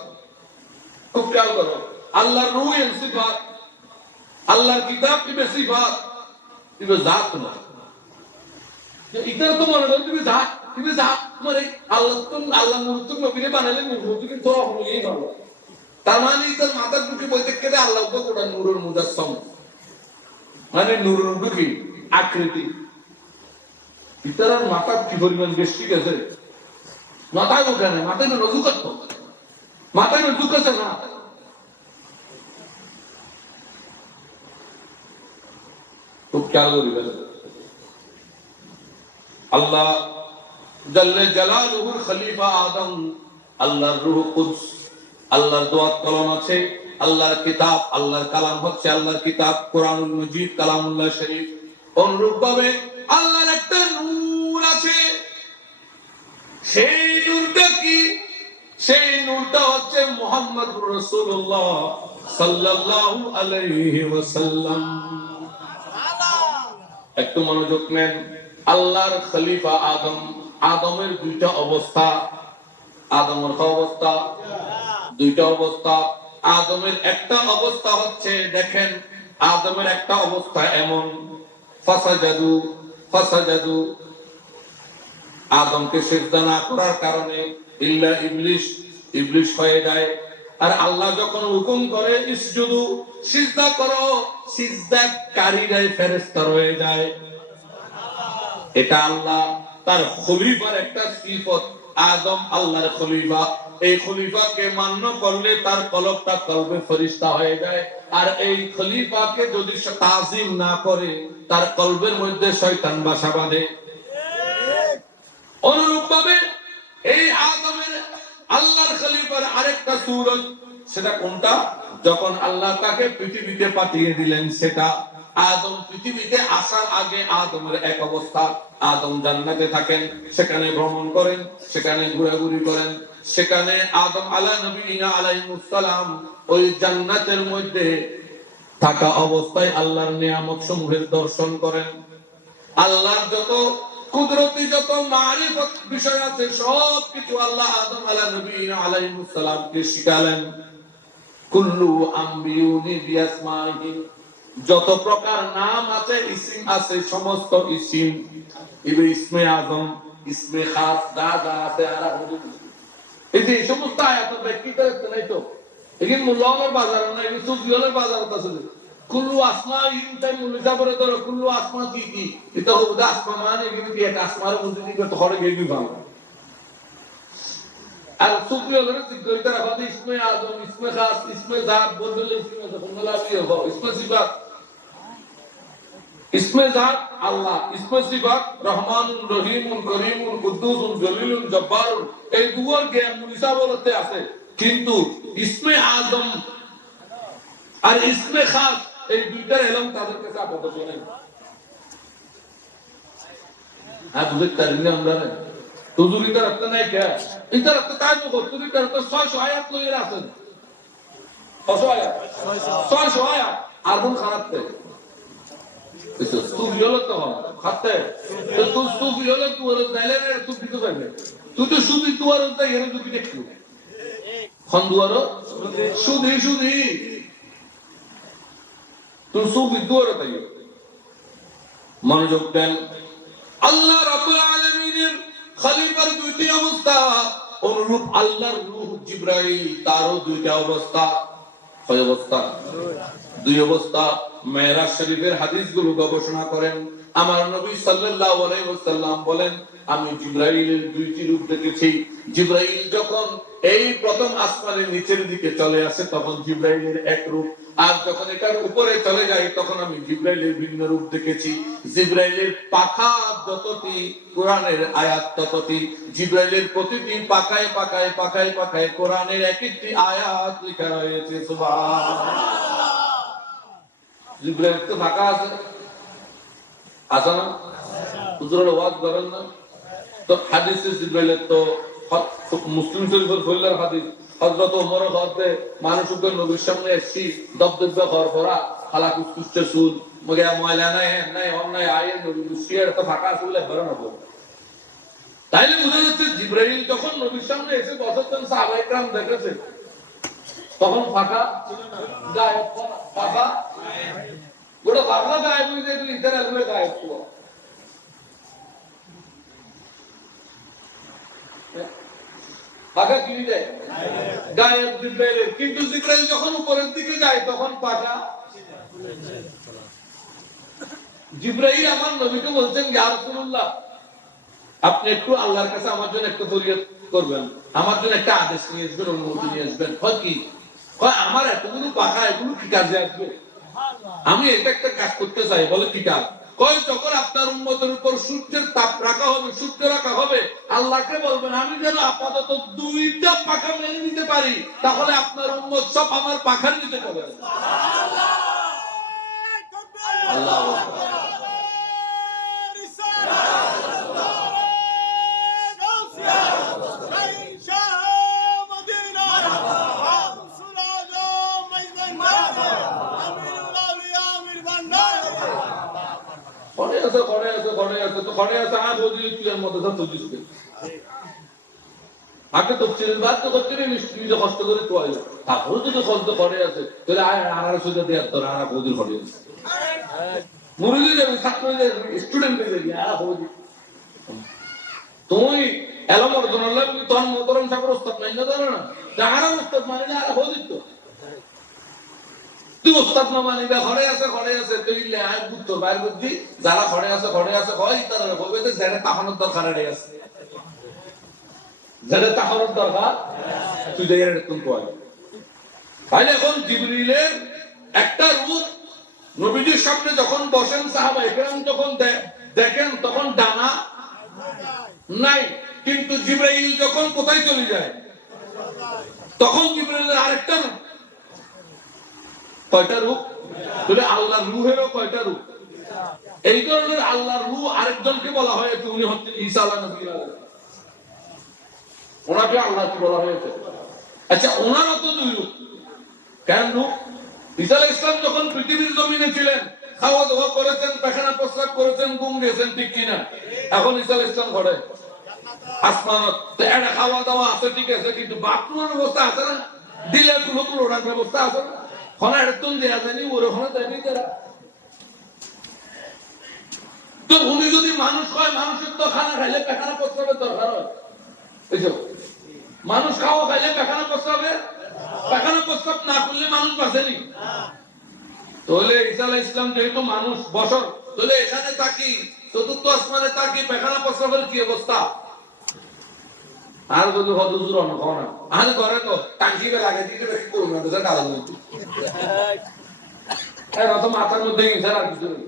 খুব খেয়াল করো, আল্লাহর নূর ইন সিফাত, আল্লাহর কিতাব ইবে সিফাত, ইবে জাত না। ইতারা তো মনে করো তুমি জাত, তুমি জাত মানে আল্লাহ তো আল্লাহ নূর তো নবীরে বানাইলে নূর কিন্তু হলোই ভালো। তার মানে ইতার মাথার ঢুকে বলতে গেলে আল্লাহ তো কোটা নূরের মুজাসসাম, মানে নূরের ঢুকি আকৃতি। ইতার মাথা কি পরিমাণ বেশি গেছে, মাথায় ঢুকে না, মাথায় রজু করত, মাথায় ঢুকেছে না। খুব খেয়াল করি আল্লাহ জাল্লে জালালুহুর খলিফা আদম, আল্লাহর রূহ কুদস, আল্লাহর দোয়া কলম আছে, আল্লাহর কিতাব, আল্লাহর কালাম হচ্ছে আল্লাহর কিতাব কোরআনুল মজিদ, কালামুল্লাহ শরীফ। অনুরূপ ভাবে আল্লাহর একটা নূর আছে, সেই নূরটা কি? সেই নূরটা হচ্ছে মুহাম্মদুর রাসূলুল্লাহ সাল্লাল্লাহু আলাইহি ওয়াসাল্লাম। একটু মনোযোগ নেন। আল্লাহর খলিফা আদম, আদমের দুইটা অবস্থা, আদমের অবস্থা দুইটা অবস্থা। আদমের একটা অবস্থা হচ্ছে, দেখেন আদমের একটা অবস্থা এমন, ফাসাজাদু, ফাসাজাদু, আদমকে সিজদা না করার কারণে ইল্লা ইবলিস, ইবলিস হয়ে যায়। আর আল্লাহ যখন হুকুম করে ইসজুদু, সিজদা করো, সিজদাকারীরাই ফেরেশতা হয়ে যায়। এটা আল্লাহ তার খলিফার একটা সিফত। আদম আল্লাহর খলিফা, এই খলিফাকে মান্য করলে তার কলবটা কলবে ফেরেশতা হয়ে যায়। আর এই খলিফাকে যদি তাজিম না করে, তার কলবের মধ্যে শয়তান বাসা বাঁধে। অনুরূপ ভাবে এই আদমের আল্লাহর খলিফার আরেকটা সূরত, সেটা কোনটা? যখন আল্লাহ তাকে পৃথিবীতে পাঠিয়ে দিলেন, সেটা আদম পৃথিবীতে আসার আগে আদমের এক অবস্থা। আদম জান্নাতে থাকেন, সেখানে ভ্রমণ করেন, সেখানে ঘোরাঘুরি করেন, সেখানে আদম আলাইহিস সালাম ওই জান্নাতের মধ্যে থাকা অবস্থায় আল্লাহর নিয়ামত সমূহের দর্শন করেন। আল্লাহর যত কুদরতি, যত মারিফত বিষয় আছে, সব কিছু আল্লাহ আদম আলাইহিস সালামকে শিখালেন। কুল্লু আম্বিউনি বিআসমাইহিম, যত প্রকার নাম আছে, ইসিম আছে, সমস্ত ইসিম, ইসমে আজম, ইসমে খাস, দাদা আছে, আর এই যে সমস্ত আয়াত ব্যাখ্যা নাই তো, এখানে মুল্লাহর বাজার না, এখানে সুফিয়লের বাজার আছে। কুল্লু আসমা ইনতাই মুলিসা পরে ধরো, কুল্লু আসমা কি কি, এটা হলো আসমা মানে এখানে কি একটা আসমার মধ্যে দিকে তো হরে গেবি ভালো। আর সুফিয়লের জিজ্ঞাসা রাখা যে ইসমে আজম, ইসমে খাস, ইসমে জাত বদলে, ইসমে ফর্মুলাবি হবে, ইসমে সিফাত। ইসমে জাত আল্লাহ, ইসমে সিফাত রহমানুন, রহিমুন, করিমুন, কুদ্দুসুন, জলিলুন, জব্বারুন, এই দুয়ার জ্ঞান মুলিসা বলতে আছে। কিন্তু ইসমে আজম আর ইসমে খাস, এই দুইটার এলম তাদের কাছে আপাতত নেই। আর বুঝতে পারি না আমরা, হুজুরিটার একটা নাই কে, ইতার একটা তাই মুখ, হুজুরিটার একটা 600 আয়াত লইয়ে আছেন, 600 আয়াত, 600 আয়াত আর কোন খারাপ তে সুফি হলো তো খাতে, তো তুই সুফি হলো তুই ওর দাইলে না, তুই কিছু পাবে, তুই তো সুফি তুয়ার দাই এর যদি দেখু খন দুয়ার সুধি সুধি, তুই সুফি দুয়ার তাই। মনোযোগ দেন। আল্লাহ রাব্বুল আলামিনের খলিফার দুইটি অবস্থা, অনুরূপ আল্লাহর রূহ জিবরাইল, তারও দুইটা অবস্থা। কয় অবস্থা? দুই অবস্থা। মেরাজ শরীফের হাদিসগুলো গবেষণা করেন। আমার নবী সাল্লাল্লাহু আলাইহি ওয়াসাল্লাম বলেন, আমি জিবরাইলের দুইটি রূপ দেখেছি। জিবরাইল যখন এই প্রথম আসমানের নিচের দিকে চলে আসে, তখন জিবরাইলের এক রূপ, আর যখন এটার উপরে চলে যাই তখন আমি জিব্রাইলের ভিন্ন রূপ দেখেছি। জিব্রাইলের পাখা যতটি, কোরআনের আয়াত ততটি। জিব্রাইলের প্রতিটি পাখায় পাখায় পাখায় পাখায় কোরআনের এক একটি আয়াত লেখা রয়েছে। সুবহানাল্লাহ। জিব্রাইল তো পাখা আছে, আছে না? হুজুরের ওয়াজ করেন না তো? হাদিসে জিব্রাইলের তো মুসলিম শরীফের ফয়লার হাদিস, হযরত ওমর হতে মানুষকে নবীর সামনে এসেছি, দবদবে ঘর ভরা, খালা কুচকুচে চুল, মগে ময়লা নাই, নাই অন্যায় আইন নবী মুসলিমের তো ফাঁকা চুলে ভরে না। তাইলে বুঝা যাচ্ছে জিব্রাইল যখন নবীর সামনে এসে বসতেন, সাহাবায়ে কেরাম দেখেছে তখন ফাঁকা গায়েব, ফাঁকা গোটা বাংলা গায়েব হয়ে যায়, ইতার আসবে গায়েব। পাখা কি যায় গায়েব জিব্রাইলের, কিন্তু জিব্রাইল যখন উপরের দিকে যায় তখন পাখা। জিব্রাইল আমার নবীকে বলছেন, ইয়া রাসূলুল্লাহ, আপনি একটু আল্লাহর কাছে আমার জন্য একটু ফরিয়াদ করবেন, আমার জন্য একটা আদেশ নিয়ে আসবেন, অনুমতি নিয়ে আসবেন। হয় কি, হয় আমার এতগুলো পাখা, এগুলো কি কাজে আসবে? আমি এটা একটা কাজ করতে চাই। বলে কি কাজ? কয় যখন আপনার উম্মতের উপর সূর্যের তাপ রাখা হবে, সূর্য রাখা হবে, আল্লাহকে বলবেন আমি যেন আপাতত 2টা পাখা মেনে নিতে পারি, তাহলে আপনার উম্মত সব আমার পাখার নিতে পারে। আল্লাহু আকবার। আগে তো বাদ তো করতে নিজে কষ্ট করে তো আয়, তারপরে যদি কষ্ট করে আছে তাহলে আর সুযোগ দেওয়ার তোর আর বৌদির ঘরে মুরগি যাবে, ছাত্র স্টুডেন্ট হয়ে যাবি। তুমি এলম অর্জন হলে তখন মোতরম সাগর ওস্তাদ নাই না, জানো না? যাহারা ওস্তাদ মানে না আর হয়ে দিত। তুই ওস্তাদ না মানিবা, ঘরে আছে তুই বুঝতো বাইর বুদ্ধি, যারা ঘরে আছে হয় তারা বলবে যে যারা তাহানোর দরকার আছে, যারা তাহানোর দরকার তুই যাই তুমি কয়। তাইলে এখন জিবরিলের একটা রূপ নবীজির সামনে যখন বসেন, সাহাবায়ে কেরাম যখন দেখেন তখন ডানা নাই, কিন্তু জিবরাইল যখন কোথায় চলে যায় তখন জিবরাইলের আরেকটা রূপ। কয়টা রূপ? তাহলে আল্লাহর রূহেরও কয়টা রূপ? এই ধরনের আল্লাহর রূহ আরেকজনকে বলা হয়েছে, উনি হচ্ছেন ঈসা আলাইহিস সালাম। ওনাকে আল্লাহ কি বলা হয়েছে? আচ্ছা, ওনারও তো 2 রূপ। কেন রূপ? ঈসা আলাইহিস সালাম যখন পৃথিবীর জমিনে ছিলেন, খাওয়া দাওয়া করেছেন, পায়খানা প্রস্রাব করেছেন, ঘুম গেছেন, ঠিক কিনা? এখন ঈসা আলাইহিস সালাম ঘরে আসমানত, তো এটা খাওয়া দাওয়া আছে ঠিক আছে, কিন্তু বাথরুমের ব্যবস্থা আছে না? দিলে কোনো ওড়ার ব্যবস্থা আছে না? উনি যদি মানুষ হয়, মানুষের তো খানা খাইলে পায়খানা প্রস্রাবের দরকার হয়। মানুষ খাওয়া খাইলে পায়খানা প্রস্রাব না করলে মানুষ বাঁচেনি। তাহলে ঈসা আলাইহিস সালাম যেহেতু মানুষ, বশর, তাহলে এখানে তাকি চতুর্থ আসমানে তাকি পায়খানা প্রস্রাবের কি অবস্থা? আর যদি হদুজুর অনকো না আর করে তো টাঙ্কি বে লাগে দিকে বেশি করুন না, তো কালো হইতো এর তো মাথার মধ্যে ইনসার আর কিছু নেই।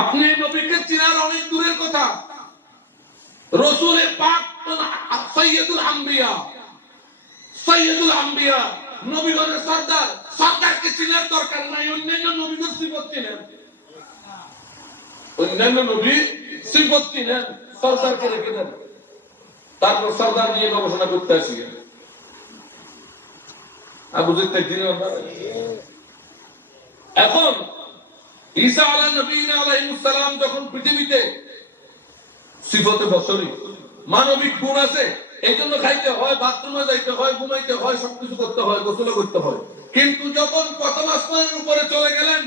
আপনি নবীকে চিনার অনেক দূরের কথা। রাসূল পাক সাইয়্যিদুল আম্বিয়া নবীগণের সরদার, সরদারকে চিনার দরকার নাই, অন্যান্য নবীদের সিফত চিনেন, অন্যান্য নবী সিফত চিনেন, সরদারকে রেখে দেন, তারপর সরদার নিয়ে গবেষণা করতে আসি। এখন ঈসা আলাইহিস সালাম যখন পৃথিবীতে, সিফতে বশরী মানবিক গুণ আছে, এইজন্য খাইতে হয়, বাথরুমে যাইতে হয়, ঘুমাইতে হয়, সবকিছু করতে হয়, গোসল করতে হয়। কিন্তু যখন প্রথম আসমানের উপরে চলে গেলেন,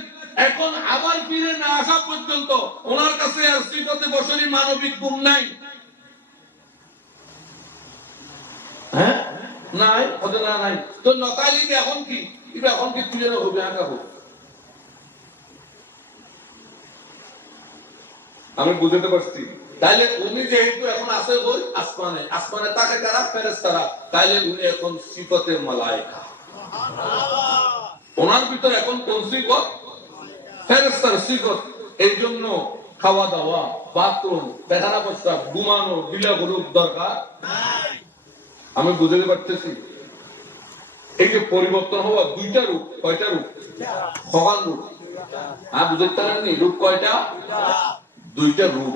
এখন আবার ফিরে না আসা পর্যন্ত ওনার কাছে আর সিফতে বশরী মানবিক গুণ নাই। হ্যাঁ নাই, ওদের না নাই তো নতালিবে এখন কি তুই হবে আঁকা হোক। আমি বুঝতে পারছি। তাইলে উনি যেহেতু এখন আছে ওই আসমানে তাকে কারা ফেরেশতারা, তাইলে উনি এখন সিফতে মালায়েকা। ওনার ভিতরে এখন কোন সিফত? ফেরেশতার সিফত। এই জন্য খাওয়া দাওয়া, বাথরুম, পেখানা প্রস্রাব, ঘুমানো, গিলা গরুর দরকার নাই। আমি বুঝতে পারতেছি এই যে পরিবর্তন হওয়া দুইটা রূপ, কয়টা রূপ? সমান রূপ। বুঝতে পারেননি রূপ কয়টা? দুইটা রূপ।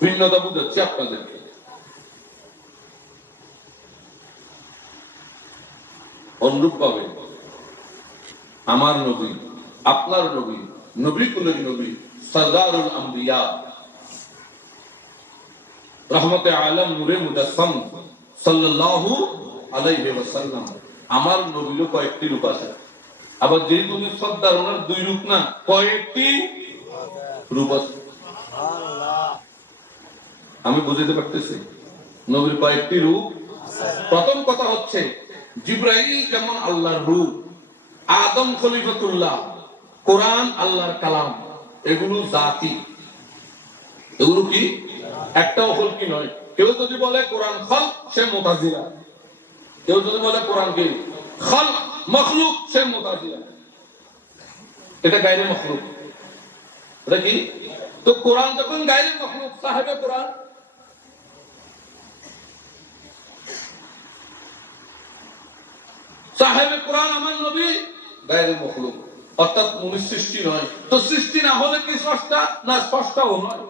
ভিন্নতা বুঝাচ্ছি আপনাদেরকে। অনুরূপ পাবে আমার নবী, আপনার নবী, নবী কুলের নবী, সরদারুল আম্বিয়া, রহমতে আলম, নূরে মুজাসসাম সাল্লাল্লাহু আলাইহি ওয়াসাল্লাম। আমার নবীরও কয়েকটি রূপ আছে। আবার যে নবী সরদার, ওনার দুই রূপ না, কয়েকটি রূপ আছে। আমি বুঝতে পারতেছি নবীর কয়েকটি রূপ। প্রথম কথা হচ্ছে জিবরাইল যেমন আল্লাহর রূপ, আদম খলিফাতুল্লাহ, কোরআন আল্লাহর কালাম, এগুলো জাতি। এগুলো কি? একটাও খলকি নয়। কেউ যদি বলে কোরআন খলক, সে মুতাজিলা। কেউ যদি বলে কোরআন কি খলক, মখলুক, সে মুতাজিলা। এটা গায়রে মখলুক। এটা কি? তো কোরআন যখন গায়রে মখলুক, সাহেবে কোরআন। সাহেবে কোরআন আমার নবী গায়রে মখলুক, অর্থাৎ উনি সৃষ্টি নয়। তো সৃষ্টি না হলে কি স্রষ্টা? না, স্রষ্টাও নয়।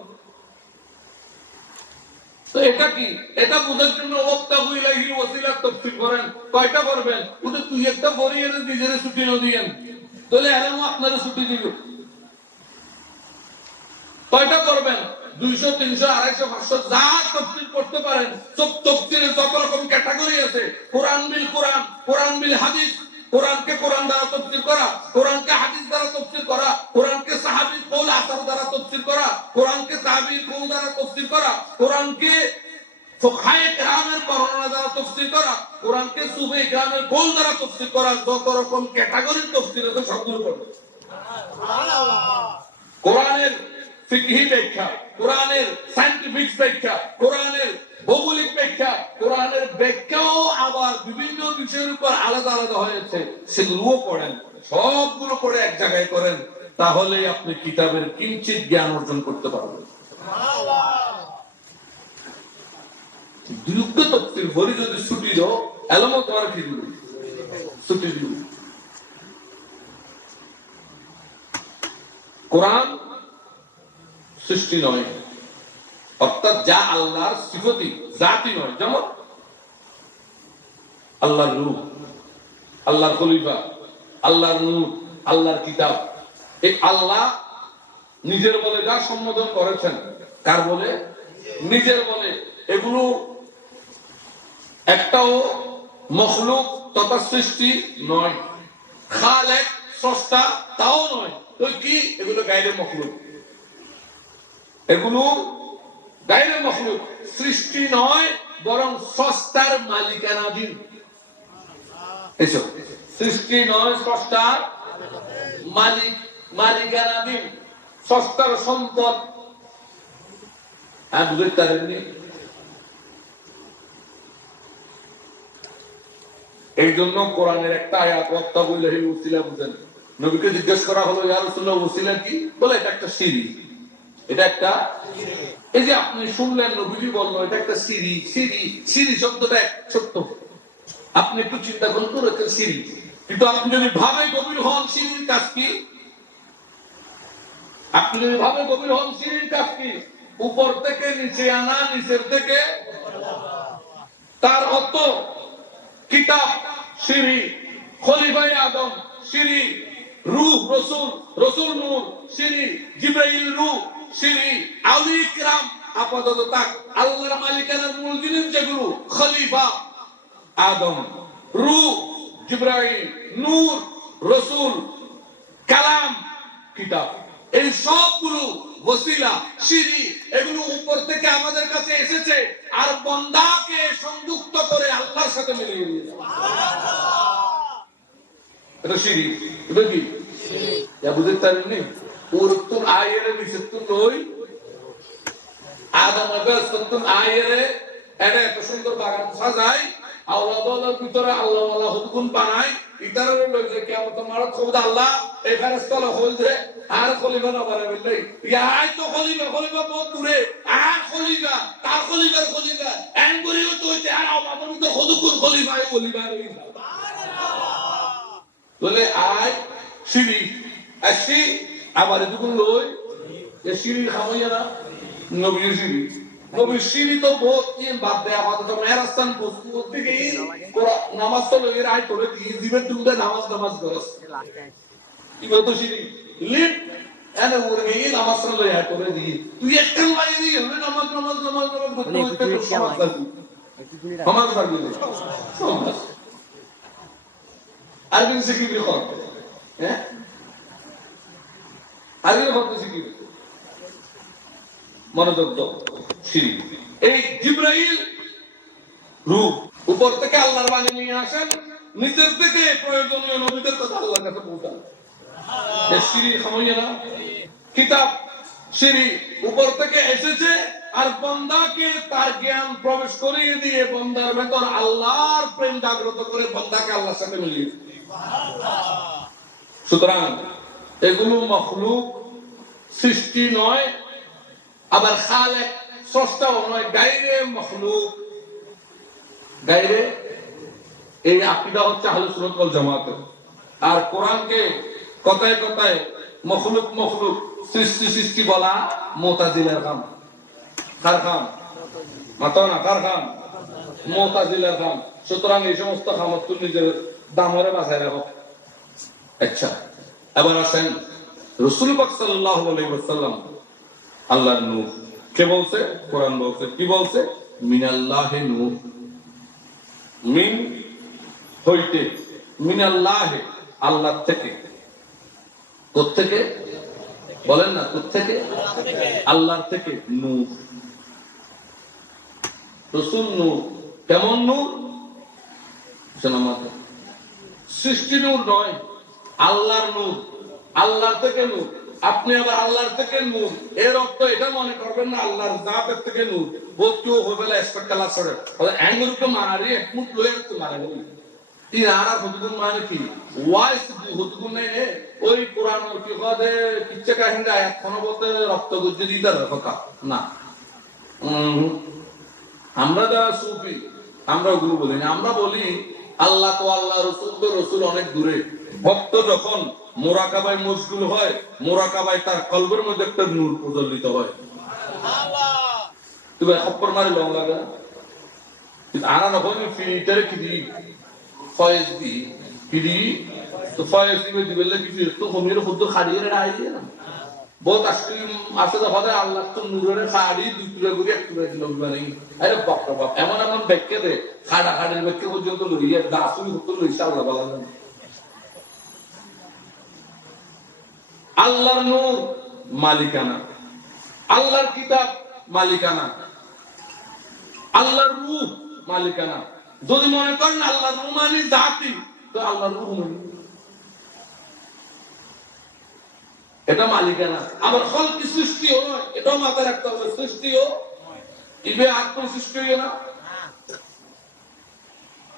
তো এটা কি? এটা বুঝার জন্য ওয়াক্তাবু ইলাইহিল ওয়াসিলা তাফসীর করেন। কয়টা করবেন? ওটা তুই একটা পড়িয়ে নিজের ছুটি ন দিয়েন, তাহলে এরকম আপনারা ছুটি দিব। কয়টা করবেন? 200, 300, 250, 500 যা তাফসীর করতে পারেন। সব তাফসীরের যত রকম ক্যাটাগরি আছে, কোরআন বিল কোরআন, কোরআন বিল হাদিস, কোরআনকে কোরআন দ্বারা তাফসীর করা, কোরআনকে হাদিস দ্বারা তাফসীর করা, কোরআনকে সাহাবীর কওল আসার দ্বারা তাফসীর করা, কোরআনকে তাবিঈর কওল দ্বারা তাফসীর করা, কোরআনকে ফুকাহায়ে কেরামের বর্ণনা দ্বারা তাফসীর করা, কোরআনকে সুফি কেরামের কওল দ্বারা তাফসীর করা। যত রকম ক্যাটাগরির তাফসীর আছে সবগুলো করবে। সুবহানাল্লাহ। কোরআনের ফিকহি ব্যাখ্যা, কোরআনের সায়েন্টিফিক ব্যাখ্যা, কোরআনের ভৌগোলিক ব্যাখ্যা, কোরআনের ব্যাখ্যাও আবার বিভিন্ন বিষয়ের উপর আলাদা আলাদা হয়েছে, সেগুলোও পড়েন। সবগুলো পড়ে এক জায়গায় করেন, তাহলে আপনি কিতাবের কিঞ্চিত জ্ঞান অর্জন করতে পারবেন। দীর্ঘ তফসির ভরি যদি ছুটি দাও, এলমো তোমার কি দিবে? ছুটি দিবে। কোরআন সৃষ্টি নয়, অর্থাৎ যা আল্লাহর সিফতি, জাতি নয়। যেমন আল্লাহর রূহ, আল্লাহর খলিফা, আল্লাহর নূর, আল্লাহর কিতাব। এই আল্লাহ নিজের বলে যা সম্বোধন করেছেন, কার বলে? নিজের বলে। এগুলো একটাও মখলুক তথা সৃষ্টি নয়। খালেক, স্রষ্টা, তাও নয়। তো কি? এগুলো গায়রে মখলুক। এগুলো গায়রে মখলুক, সৃষ্টি নয়, বরং স্রষ্টার মালিকানাধীন। এসব সৃষ্টি নয়, স্রষ্টার মালিকানাধীন, স্রষ্টার সম্পদ। বুঝতে পারেননি? এই জন্য কোরআনের একটা আয়াত ওয়াক্তাবুল্লাহিল ওসিলা বুঝেন। নবীকে জিজ্ঞেস করা হলো, ইয়া রাসূলুল্লাহ, ওসিলা কি? বলে এটা একটা সিঁড়ি। এটা একটা, এই যে আপনি শুনলেন নবীজি বললো এটা একটা সিঁড়ি। সিঁড়ি, সিঁড়ি শব্দটা ছোট্ট, আপনি একটু চিন্তা করুন তো, একটা সিঁড়ি। কিন্তু আপনি যদি ভাবে গভীর হন, সিঁড়ির কাজ কি? আপনি যদি ভাবে গভীর হন, সিঁড়ির কাজ কি? উপর থেকে নিচে আনা, নিচের থেকে। তার অর্থ কিতাব সিঁড়ি, খলিফায়ে আদম সিঁড়ি, রূহ রাসূল, রাসূল নূর সিঁড়ি, জিবরাইল রূহ সিঁড়ি, আউলিয়া কিরাম আপাতত তাক আল্লাহর মালিকানার মূল জিনিস যেগুলো, খলিফা আদম, রূহ জিবরাইল, নূর রাসূল, কালাম কিতাব, এই সবগুলো ওসিলা, সিঁড়ি, এগুলো উপর থেকে আমাদের কাছে এসেছে আর বান্দাকে সংযুক্ত করে আল্লাহর সাথে মিলিয়ে দিয়েছে। এটা সিঁড়ি। এটা কি? বুঝতে পারেননি? পুরতুন আয়ের নিষেধ নই, আদম আবেস তুন আয়ের এটা এত সুন্দর বাগান সাজায়, আওলাদের ভিতরে আল্লাহ ওয়ালা হুকুম বানায় ইতারে লই যে কিয়ামত মারত খোদা আল্লাহ এই ফেরেশতা হল যে আর খলিফা না বানাবে বললে ইয়াই তো খলিফা বহুত দূরে আর খলিফা তার খলিফার খলিফা এন করিও তো হইতে আর আওলাদের ভিতরে হুকুম খলিফা খলিফা বলে আই সিঁড়ি আসি আবার এটুকুন লই এ সিঁড়ি খামাইয়া না নবীর সিঁড়ি নবীর সিঁড়ি তো বহুত কি বাদ দেয় আমাদের তো মেহরাস্তান বস্তু থেকে নামাজ তো লই রাই করে দিয়ে দিবে তুলতে নামাজ করস কি বলতো সিঁড়ি লিপ এনে ওরে গিয়ে নামাজ লই রাই করে দিয়ে তুই একদম বাড়ি দিয়ে নামাজ করতে সমাজ থাকবে সমাজ আরবিন শিখিবি কত হ্যাঁ আরবিন কত শিখিবি মনোযোগ দাও সিঁড়ি এই জিবরাইল রূপ উপর থেকে আল্লাহর বাণী নিয়ে আসেন নিচের থেকে প্রয়োজনীয় নবীদের কথা আল্লাহর কাছে পৌঁছান এই সিঁড়ি খামাইয়া না কিতাব সিঁড়ি উপর থেকে এসেছে আর বান্দাকে তার জ্ঞান প্রবেশ করিয়ে দিয়ে বান্দার ভেতর আল্লাহর প্রেম জাগ্রত করে বান্দাকে আল্লাহর সাথে মিলিয়ে সুতরাং এগুলো মখলুক সৃষ্টি নয় আবার খালেক স্রষ্টাও নয় গায়রে মখলুক গায়রে এই আকীদা হচ্ছে আহলে সুন্নাত ওয়াল জামাত আর কোরআনকে কথায় কথায় মখলুক সৃষ্টি বলা মুতাজিলার কাম কার কাম মাতানা কার কাম মুতাজিলার কাম সুতরাং এই সমস্ত কামত নিজের দামরে বাঁচায় রাখো আচ্ছা এবার আসেন রাসূল পাক সাল্লাল্লাহু আলাইহি ওয়াসাল্লাম আল্লাহর নূর কে বলছে কোরআন বলছে কি বলছে মিনাল্লাহি নূর মিন হইতে মিনাল্লাহি আল্লাহ থেকে কোথা থেকে বলেন না কোথা থেকে আল্লাহর থেকে নূর রাসূল নূর কেমন নূর জানামাতে সৃষ্টি নূর নয় আল্লাহর নূর আল্লাহর থেকে নূর আপনি আবার আল্লাহর থেকে নূর এর অর্থ এটা মনে করবেন না আল্লাহর জাতের থেকে নূর বহুত কেউ হবেলা এক্সপেক্ট কালা করে অ্যাঙ্গুলকে মারারি একমুট লয়ে একটু মারারি ইনারা হুকুম মানে কি ওয়াইস হুকুম নেই ওই কোরআন কি কদে কিচ্ছা কাহিনী আয়াত কোন বলতে রক্ত গুজে দিদার কথা না আমরা যারা সুফি আমরা ওগুলো বলি না আমরা বলি আল্লাহ তো আল্লাহ রাসূল তো রাসূল অনেক দূরে ভক্ত যখন মুরাকাবায় মশগুল হয় মুরাকাবায় তার কলবের মধ্যে একটা নূর প্রজ্বলিত হয় সুবহানাল্লাহ তুমি খপ্পর মারি লং লাগা আনা নখন ফিটারে কি দি ফয়েজ দি কি দি তো ফয়েজ দিবেলে কি তো কমির খুদ খাড়িয়ে রাই দিয়ে না বহুত আসলে হবে আল্লাহ তো নূরের খাড়ি দুটুরে করে একটুরে দিল মানে আরে বাপ রে বাপ এমন এমন ব্যাখ্যা দে খাড়া খাড়ির ব্যাখ্যা পর্যন্ত লইয়া দাসুই হতো লইসা আল্লাহ বলা যায় আল্লাহর নূর মালিকানা আল্লাহর কিতাব মালিকানা আল্লাহর রূহ মালিকানা যদি মনে করেন আল্লাহর রূহ মানে জাতি তো আল্লাহর রূহ মানে এটা মালিকানা আবার খলকি সৃষ্টিও নয় এটাও মাথায় রাখতে হবে সৃষ্টিও ইবে আত্ম সৃষ্টিও না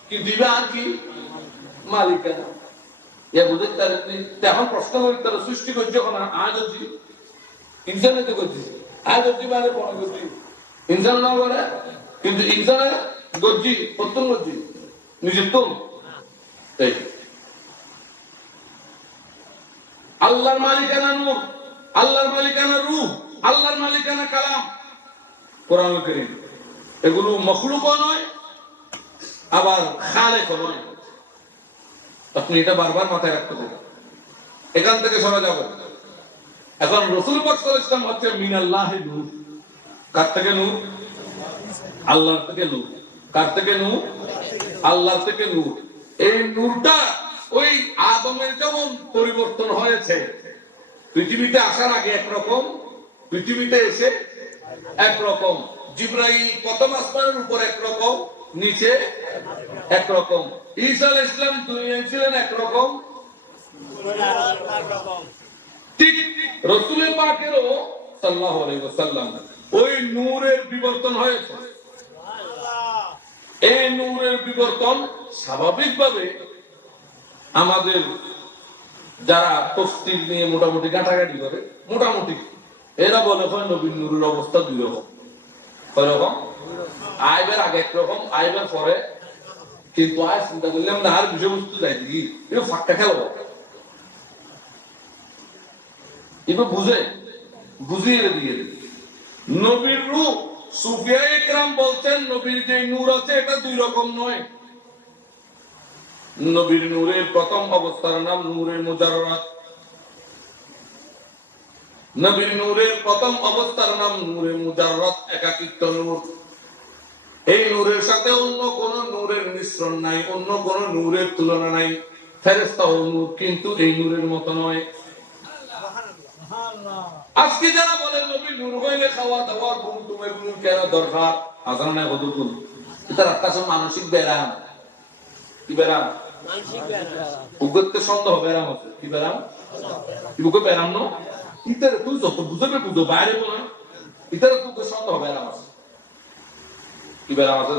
কি দিবে আর কি মালিকানা এ বুঝে তার এখন প্রশ্ন করি তার সৃষ্টি করছে কোন আজ অবধি ইনসানিয়ত করছে আজ অবধি মানে কোন করছে ইনসান না করে কিন্তু ইনসানের গজ্জি প্রত্যেক গজ্জি নিজের তো এই আল্লাহর মালিকানা নূর আল্লাহর মালিকানা রূহ আল্লাহর মালিকানা কালাম কোরআনুল কারীম এগুলো মখলুকও নয় আবার খালেকও নয় আপনি এটা বারবার মাথায় রাখতে হবে এখান থেকে সরে যাব এখন রাসূল পাক সাল্লাল্লাহু আলাইহি ওয়াসাল্লাম হচ্ছে মিনাল্লাহি নূর কার থেকে নূর আল্লাহর থেকে নূর কার থেকে নূর আল্লাহর থেকে নূর এই নূরটা ওই আদমের যেমন পরিবর্তন হয়েছে পৃথিবীতে আসার আগে একরকম পৃথিবীতে এসে একরকম জিবরাইল প্রথম আসমানের উপর একরকম নিচে একরকম ঈসা আলাইহিস সালাম দুনিয়ায় ছিলেন একরকম ঠিক রাসূল পাকেরও সাল্লাল্লাহু আলাইহি ওয়াসাল্লাম ওই নূরের বিবর্তন হয়েছে সুবহানাল্লাহ এই নূরের বিবর্তন স্বাভাবিকভাবে আমাদের যারা তফসির নিয়ে মোটামুটি ঘাটাঘাটি করে, মোটামুটি এরা বলে হয় নবীর নূরের অবস্থা দুই রকম। কয় রকম? আইবার আগে একরকম, আইবার পরে। কিন্তু আজ চিন্তা করলাম না, আর বিষয়বস্তু যাই কি এটা ফাঁকা খেলবো, এবার বুঝিয়ে দিয়ে নবীর রূপ। সুফিয়া ইকরাম বলছেন নবীর যে নূর আছে এটা দুই রকম নয়। নবীর নূরের প্রথম অবস্থার নাম নূরে মুজাররাত। নবীর নূরের প্রথম অবস্থার নাম নূরে মুজাররাত, একাকিত্ব নূর। এই নূরের সাথে অন্য কোন নূরের মিশ্রণ নাই, অন্য কোন নূরের তুলনা নাই। ফেরেশতা ও নূর, কিন্তু এই নূরের মতো নয়। আজকে যারা বলে নবী নূর হইলে খাওয়া দাওয়া ঘুম টুম এগুলো কেন দরকার, আজান নাই কতক্ষণ, এটা রাস্তা মানসিক ব্যায়াম। কি ব্যায়াম? উগতে সন্দেহ ব্যায়াম আছে। কি ব্যায়াম? ইবুকে ব্যায়াম ন ইতারে তুই যত বুঝবে বুঝো, বাইরে বলে ইতারে তুই সন্দেহ ব্যায়াম আছে। কি ব্যায়াম আছে?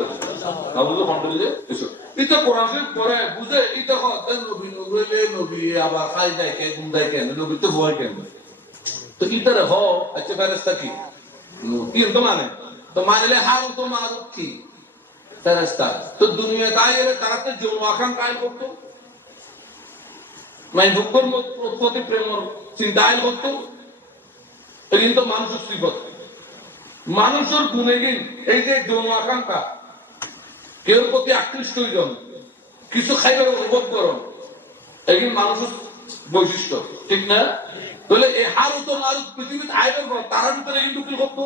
না বুঝলো কন্ট্রোলে এসো। এটা কোরআন শরীফ পড়ে বুঝে, এটা হচ্ছে নবী নূর হইলে নবী আবার খাই দেয় কে, ঘুম দেয় কেন, নবী তো ভয় কেন? তো ইতারে হ আচ্ছা ফেরেশতা কি কি তো মানে, তো মানলে হারু তো মারুক কি ফেরেশতা। তো দুনিয়া তাই এর তারা তো জন্ম আকাঙ্ক্ষা করতো, মানে দুঃখের প্রতি প্রেমর চিন্তায় করতো। কিন্তু মানুষের শ্রীপদ, মানুষের গুণে গিন এই যে জন্ম আকাঙ্ক্ষা, কেউ প্রতি আকৃষ্ট হইজন, কিছু খাইবার অনুভব করুন, এগুলো মানুষের বৈশিষ্ট্য, ঠিক না? তাহলে এই হারু তো মারুক পৃথিবীতে আইবার পর তারা ভিতরে কিন্তু কি করতো?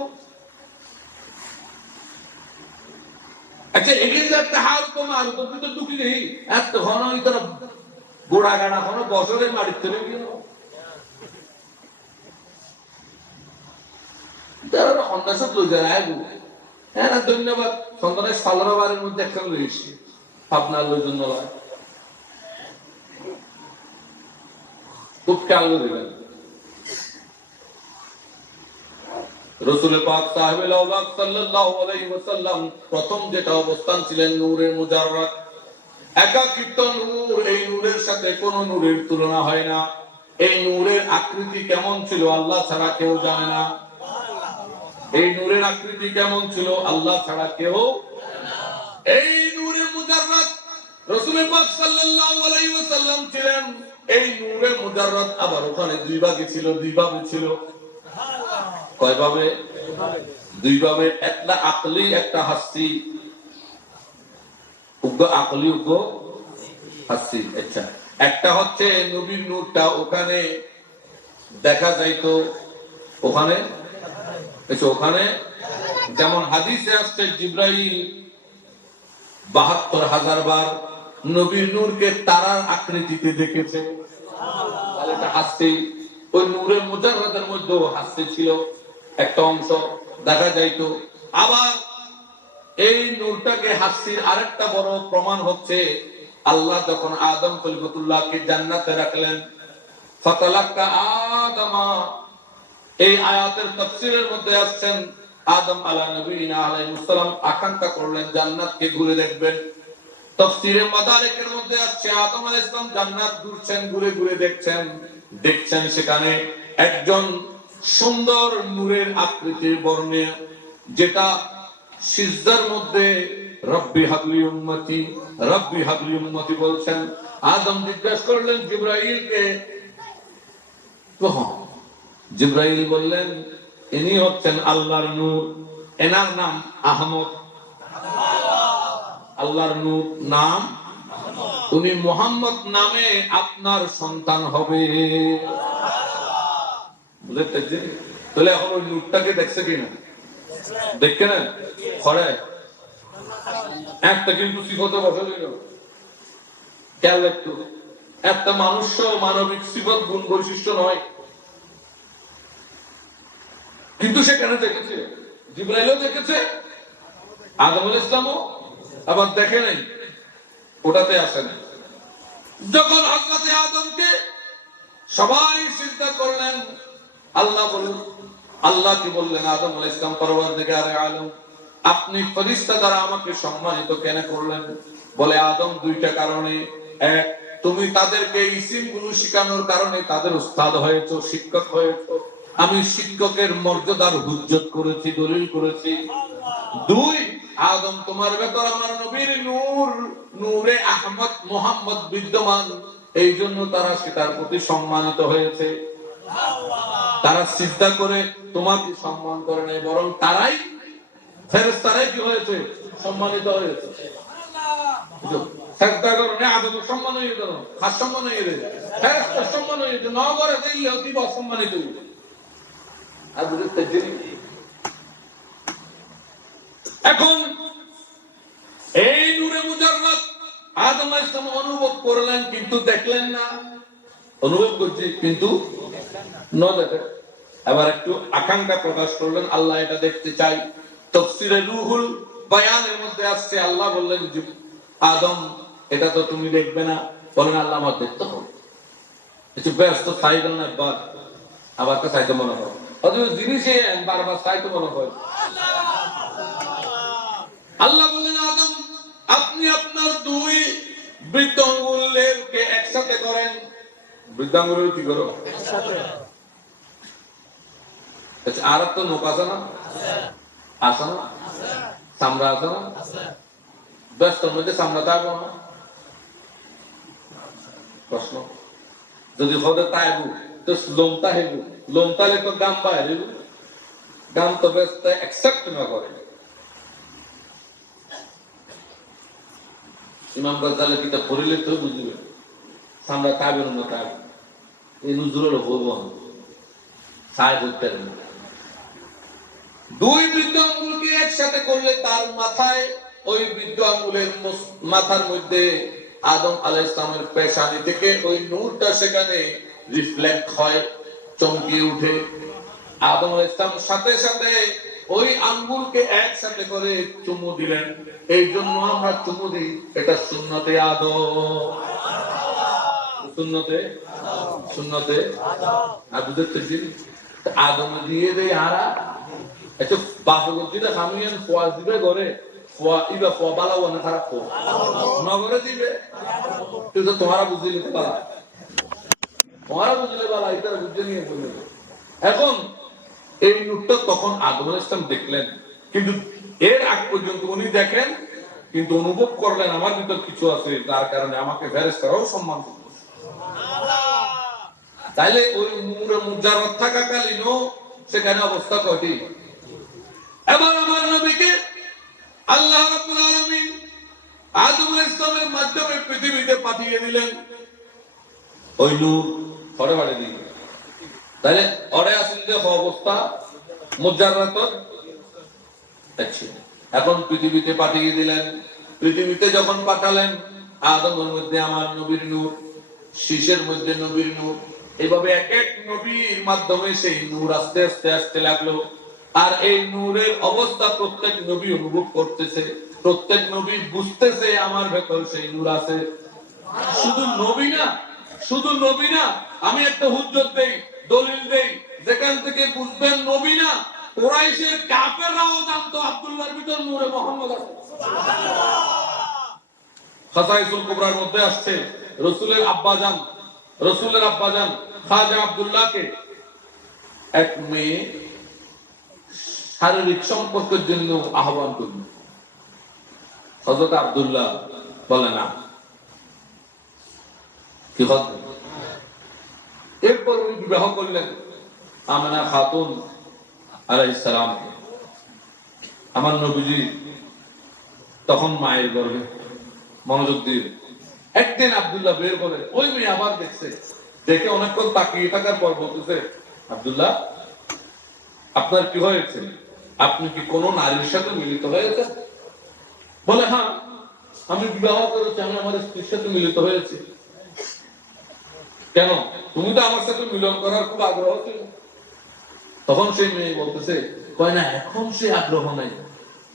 আচ্ছা এগিয়ে যাচ্ছে হারু তো মারুক ভিতরে ঢুকি নেই এত ঘন ভিতরে গোড়া গাড়া ঘন বছরের মাটির তৈরি গেল। তারা অন্যাসব লই যায় আয় গুলো। হ্যাঁ ধন্যবাদ, সন্তানের সালরাবারের মধ্যে একটা রয়েছে আপনার লোকজন নয়, খুব খেয়াল দেবেন। রাসূল পাক সাহেবুল আওলাদ সাল্লাল্লাহু আলাইহি ওয়াসাল্লাম প্রথম যেটা অবস্থান ছিলেন নূরে মুজাররাত, একাকিত্ব নূর। এই নূরের সাথে কোন নূরের তুলনা হয় না। এই নূরের আকৃতি কেমন ছিল আল্লাহ ছাড়া কেউ জানে না। এই নূরের আকৃতি কেমন ছিল আল্লাহ ছাড়া কেউ। এই নূরে মুজাররাত রাসূল পাক সাল্লাল্লাহু আলাইহি ওয়াসাল্লাম ছিলেন। এই নূরে মুজাররাত আবার ওখানে দুই ভাগে ছিল, দুই ভাবে ছিল। কয় ভাবে? দুই ভাবে। একটা আকলি, একটা হাসি। উগ্র আকলি, উগ্র হাসি। আচ্ছা, একটা হচ্ছে নবীর নূরটা ওখানে দেখা যাইতো, ওখানে ওখানে যেমন হাদিসে আসছে জিবরাইল ৭২,০০০ বার নবীর নূরকে তারার আকৃতিতে দেখেছে। তাহলে এটা হাসি। ওই নূরে মুজাররাতের মধ্যেও হাসি ছিল, একটা অংশ দেখা যাইতো। আবার এই নূরটাকে হাসির আরেকটা বড় প্রমাণ হচ্ছে আল্লাহ যখন আদম খলিফাতুল্লাহকে জান্নাতে রাখলেন, ফাতালাক্কা আদামা, এই আয়াতের তাফসীরের মধ্যে আসছেন আদম আলা নবীনা আলাইহিস সালাম আকাঙ্ক্ষা করলেন জান্নাতকে ঘুরে দেখবেন। তাফসীরে মাদারিকের মধ্যে আসছে আদম আলাইহিস সালাম জান্নাত ঘুরছেন, ঘুরে ঘুরে দেখছেন সেখানে একজন সুন্দর নূরের আকৃতির বর্ণে, যেটা সিজদার মধ্যে রব্বি হাবলি উম্মতি, রব্বি হাবলি উম্মতি বলছেন। আদম জিজ্ঞাসা করলেন জিবরাইলকে, জিবরাইল বললেন ইনি হচ্ছেন আল্লাহর নূর, এনার নাম আহমদ। আল্লাহর নূর নাম, উনি মুহাম্মদ নামে আপনার সন্তান হবে। বুঝতে? তাহলে এখন ওই নূরটাকে দেখছে কিনা? দেখে না ঘরে একটা কিন্তু সিফতে বসে দিল, খেয়াল একটু। একটা মানুষ মানবিক সিফত গুণ বৈশিষ্ট্য নয়, কিন্তু সেখানে দেখেছে, জিবরাইলও দেখেছে, আদম আলাইহিস সালামও আবার দেখে নাই, ওটাতে আসে না। যখন হযরত আদমকে সবাই সিজদা করলেন, আল্লাহ বললেন, আল্লাহ কি বললেন আদম আলাইহিস সালাম পরওয়ারদিগারে আলম আপনি ফেরেশতা দ্বারা আমাকে সম্মানিত কেন করলেন? বলে আদম দুইটা কারণে। এক, তুমি তাদেরকে ইসিমগুলো শেখানোর কারণে তাদের উস্তাদ হয়েছো, শিক্ষক হয়েছো। আমি শিক্ষকের মর্যাদার হুজ্জত করেছি, দলিল করেছি। দুই, আদম তোমার ভেতর আমার নবীর নূর, নূরে আহমদ মোহাম্মদ বিদ্যমান, এই জন্য তারা সেটার প্রতি সম্মানিত হয়েছে। তারা সিজদা করে তোমাকে সম্মান করে নাই, বরং তারাই ফেরেশতারাই কি হয়েছে? সম্মানিত হয়েছে। সিজদা করে আদম সম্মান হয়ে গেল, খাস সম্মান হয়ে গেল, ফেরেশতা সম্মান হয়ে গেল, নগরে দিলে অতি অসম্মানিত হয়ে গেল। আর বুঝতে জিনি এখন এই নূরে মুজাররাদ আদম আলাইহিস সালাম অনুভব করলেন, কিন্তু দেখলেন না। অনুভব করছি কিন্তু না দেখে। এবার একটু আকাঙ্ক্ষা প্রকাশ করলেন, আল্লাহ এটা দেখতে চাই। তাফসীরে রুহুল বায়ানের মধ্যে আসছে, আল্লাহ বললেন আদম এটা তো তুমি দেখবে না। বলেন আল্লাহ আমার দেখতে হবে। একটু ব্যস্ত সাইকেল না বাদ আবার তো চাইতে মনে হয়, অথচ জিনিসে বারবার চাইতে মনে হয়। আল্লাহ বলেন আদম আপনি আপনার দুই বৃদ্ধ আঙ্গুলকে একসাথে করেন। বৃদ্ধ আঙ্গুল কি করো? আর তো নোক আছে না, আছে না, চামড়া আছে না, ব্যস্তর মধ্যে চামড়া থাকবো না। প্রশ্ন যদি হতে তাইবু তো লোমটা হেবু, লোমতালে তো গাম বাইরে, গাম তো ব্যস্ত অ্যাকসেপ্ট না করে। ইমাম গাজ্জালি কিতাব পড়লে তো বুঝবে চামড়া থাকবে না থাকবে, এই নুজুরের বলবো না ছায় করতে না। দুই বৃদ্ধ আঙ্গুলকে একসাথে করলে তার মাথায়, ওই বৃদ্ধ আঙ্গুলের মাথার মধ্যে আদম আলাইহিস সালামের পেশানি থেকে ওই নূরটা সেখানে রিফ্লেক্ট হয়, চমকিয়ে উঠে। আদম আলাইহিস সালাম সাথে সাথে ওই আঙ্গুলকে একসাথে করে চুমু দিলেন। এই জন্য আমরা চুমু দিই, এটা সুন্নতে আদম। সুন্নতে সুন্নতে আদম আদম দিয়ে দেয়। আরা আচ্ছা বাসগতিটা সামিয়ান ফোয়া দিবে ঘরে, ফোয়া ইবা ফোয়া বালাও না খারাপ ফোয়া নগরে দিবে, কিন্তু তোমারা বুঝিয়ে নিতে পারা, তোমারা বুঝলে পারা, এটা বুঝে নিয়ে বলবে। এখন এই নূরটা তখন আদম আলাইহিস সালাম দেখলেন, কিন্তু এর আগ পর্যন্ত উনি দেখেন কিন্তু অনুভব করলেন আমার ভিতর কিছু আছে, যার কারণে আমাকে ফেরেশতারাও সম্মান করবে। তাইলে ওই নূরে মুজাররাদ থাকাকালীনও সেখানে অবস্থা কয়টি? এবার আমার নবীকে আল্লাহ রাব্বুল আলামিন আদম আলাইহিস সালামের মাধ্যমে পৃথিবীতে পাঠিয়ে দিলেন। ওই নূর পরে বাড়ি দিলেন। তাহলে ওরে আসলে অবস্থা মুজাররাদ আছে। এখন পৃথিবীতে পাঠিয়ে দিলেন। পৃথিবীতে যখন পাঠালেন, আদমের মধ্যে আমার নবীর নূর, শীষের মধ্যে নবীর নূর, এইভাবে এক এক নবীর মাধ্যমে সেই নূর আস্তে আস্তে আসতে লাগলো। আর এই নূরের অবস্থা প্রত্যেক নবী অনুভব করতেছে, প্রত্যেক নবী বুঝতেছে আমার ভেতর সেই নূর আছে। শুধু নবী না, শুধু নবী না, আমি একটা হুজ্জত দেই, দলিল দেই, যেখান থেকে বুঝবেন নবী না, কুরাইশের কাফেররাও জানতো আব্দুল্লাহর ভিতর নূরে মুহাম্মদ আছে। খাসাইসুল কুবরার মধ্যে আসছে রাসূলের আব্বাজান খাজা আব্দুল্লাহকে এক মেয়ে শারীরিক সম্পর্কের জন্য আহ্বান করল। হযরত আব্দুল্লাহ বলে না, কি কথা। এরপর উনি বিবাহ করলেন আমেনা খাতুন আলাইহিস সালাম। আমার নবীজি তখন মায়ের গর্ভে। মনোযোগ দিয়ে একদিন আব্দুল্লাহ বের করে, ওই মেয়ে আবার দেখছে, দেখে অনেকক্ষণ তাকিয়ে থাকার পর বলতেছে, আব্দুল্লাহ আপনার কি হয়েছে? আপনি কি কোনো নারীর সাথে মিলিত হয়েছে? বলে হ্যাঁ, আমি বিবাহ করেছি, আমি আমার স্ত্রীর সাথে মিলিত হয়েছি। কেন? তুমি তো আমার সাথে মিলন করার খুব আগ্রহ ছিল। তখন সেই মেয়ে বলতেছে, কয় না এখন সে আগ্রহ নাই।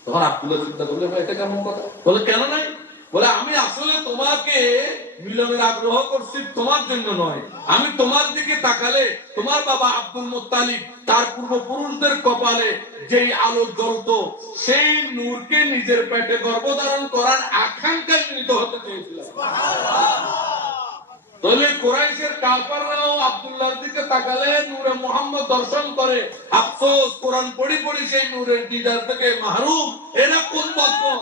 তখন আব্দুল্লাহ চিন্তা করলে, এটা কেমন কথা? বলে কেন নাই? বলে আমি আসলে তোমাকে মিলনের আগ্রহ করছি তোমার জন্য নয়, আমি তোমার দিকে তাকালে তোমার বাবা আব্দুল মুত্তালিব তার পূর্বপুরুষদের কপালে যেই আলো জ্বলতো সেই নূরকে নিজের পেটে গর্ভধারণ করার আকাঙ্ক্ষায় মিলিত হতে চেয়েছিলাম। তাহলে কুরাইশের কাফেররাও আব্দুল্লাহর দিকে তাকালে নূরে মুহাম্মদ দর্শন করে, আফসোস কোরআন পড়ি পড়ি সেই নূরের দিদার থেকে মাহরুম। এরা কোন বদবখ?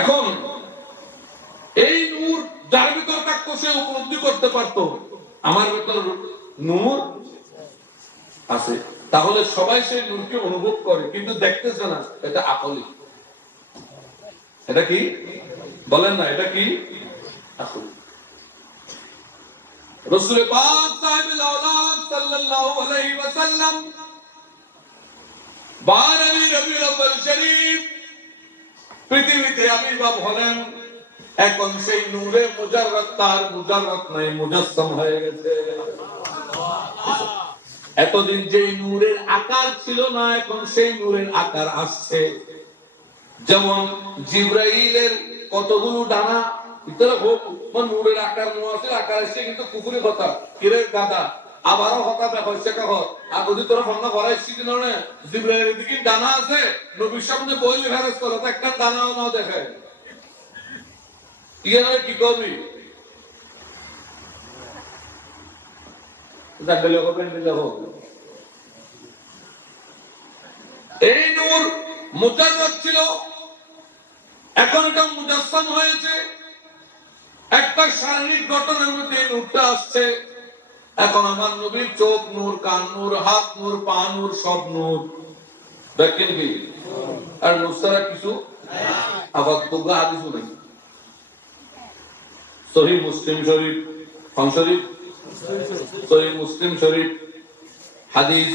এখন এই নূর যার ভিতর থাকতো সে উপলব্ধি করতে পারতো আমার ভিতর নূর আছে, তাহলে সবাই সেই নূরকে অনুভব করে কিন্তু দেখতেছে না। এটা আকলি। এটা কি বলেন না? এটা কি আকলি? রাসূল পাক সাহেবুল আওলাদ সাল্লাল্লাহু আলাইহি ওয়াসাল্লাম 12 রবিউল আউয়াল শরীফ পৃথিবীতে আবির্ভাব হলেন। এখন সেই নূরে মুজাররাদ তার মুজাররাদ নাই, মুজাসসাম হয়ে গেছে। এতদিন যেই নূরের আকার ছিল না এখন সেই নূরের আকার আসছে। যেমন জিবরাইলের কতগুলো ডানা ভিতরে হোক নূরের আকার আছে, আকার আসছে কিন্তু কুফুরি কথা কিরের গাদা আবারও হতা হচ্ছে কখন আগদি তোরা ফন্না করাইছি কি না জিবরাইলের দিকে ডানা আছে, নবীর সামনে বইলে ফেরত করে তো একটা ডানাও না দেখে ইয়ারে কি করবি? এই নূর মুজাররাদ ছিল, এখন এটা মুজাসসাম হয়েছে। একটা শারীরিক গঠনের মধ্যে নূরটা আসছে। এখন আমার নবীর চোখ নূর, কান নূর, হাত নূর, পা নূর, সব নূর। দেখেন কি আর নূর ছাড়া কিছু আবার তোগা হাদিসও নেই। সহিহ মুসলিম শরীফ, কোন শরীফ? সহিহ মুসলিম শরীফ হাদিস।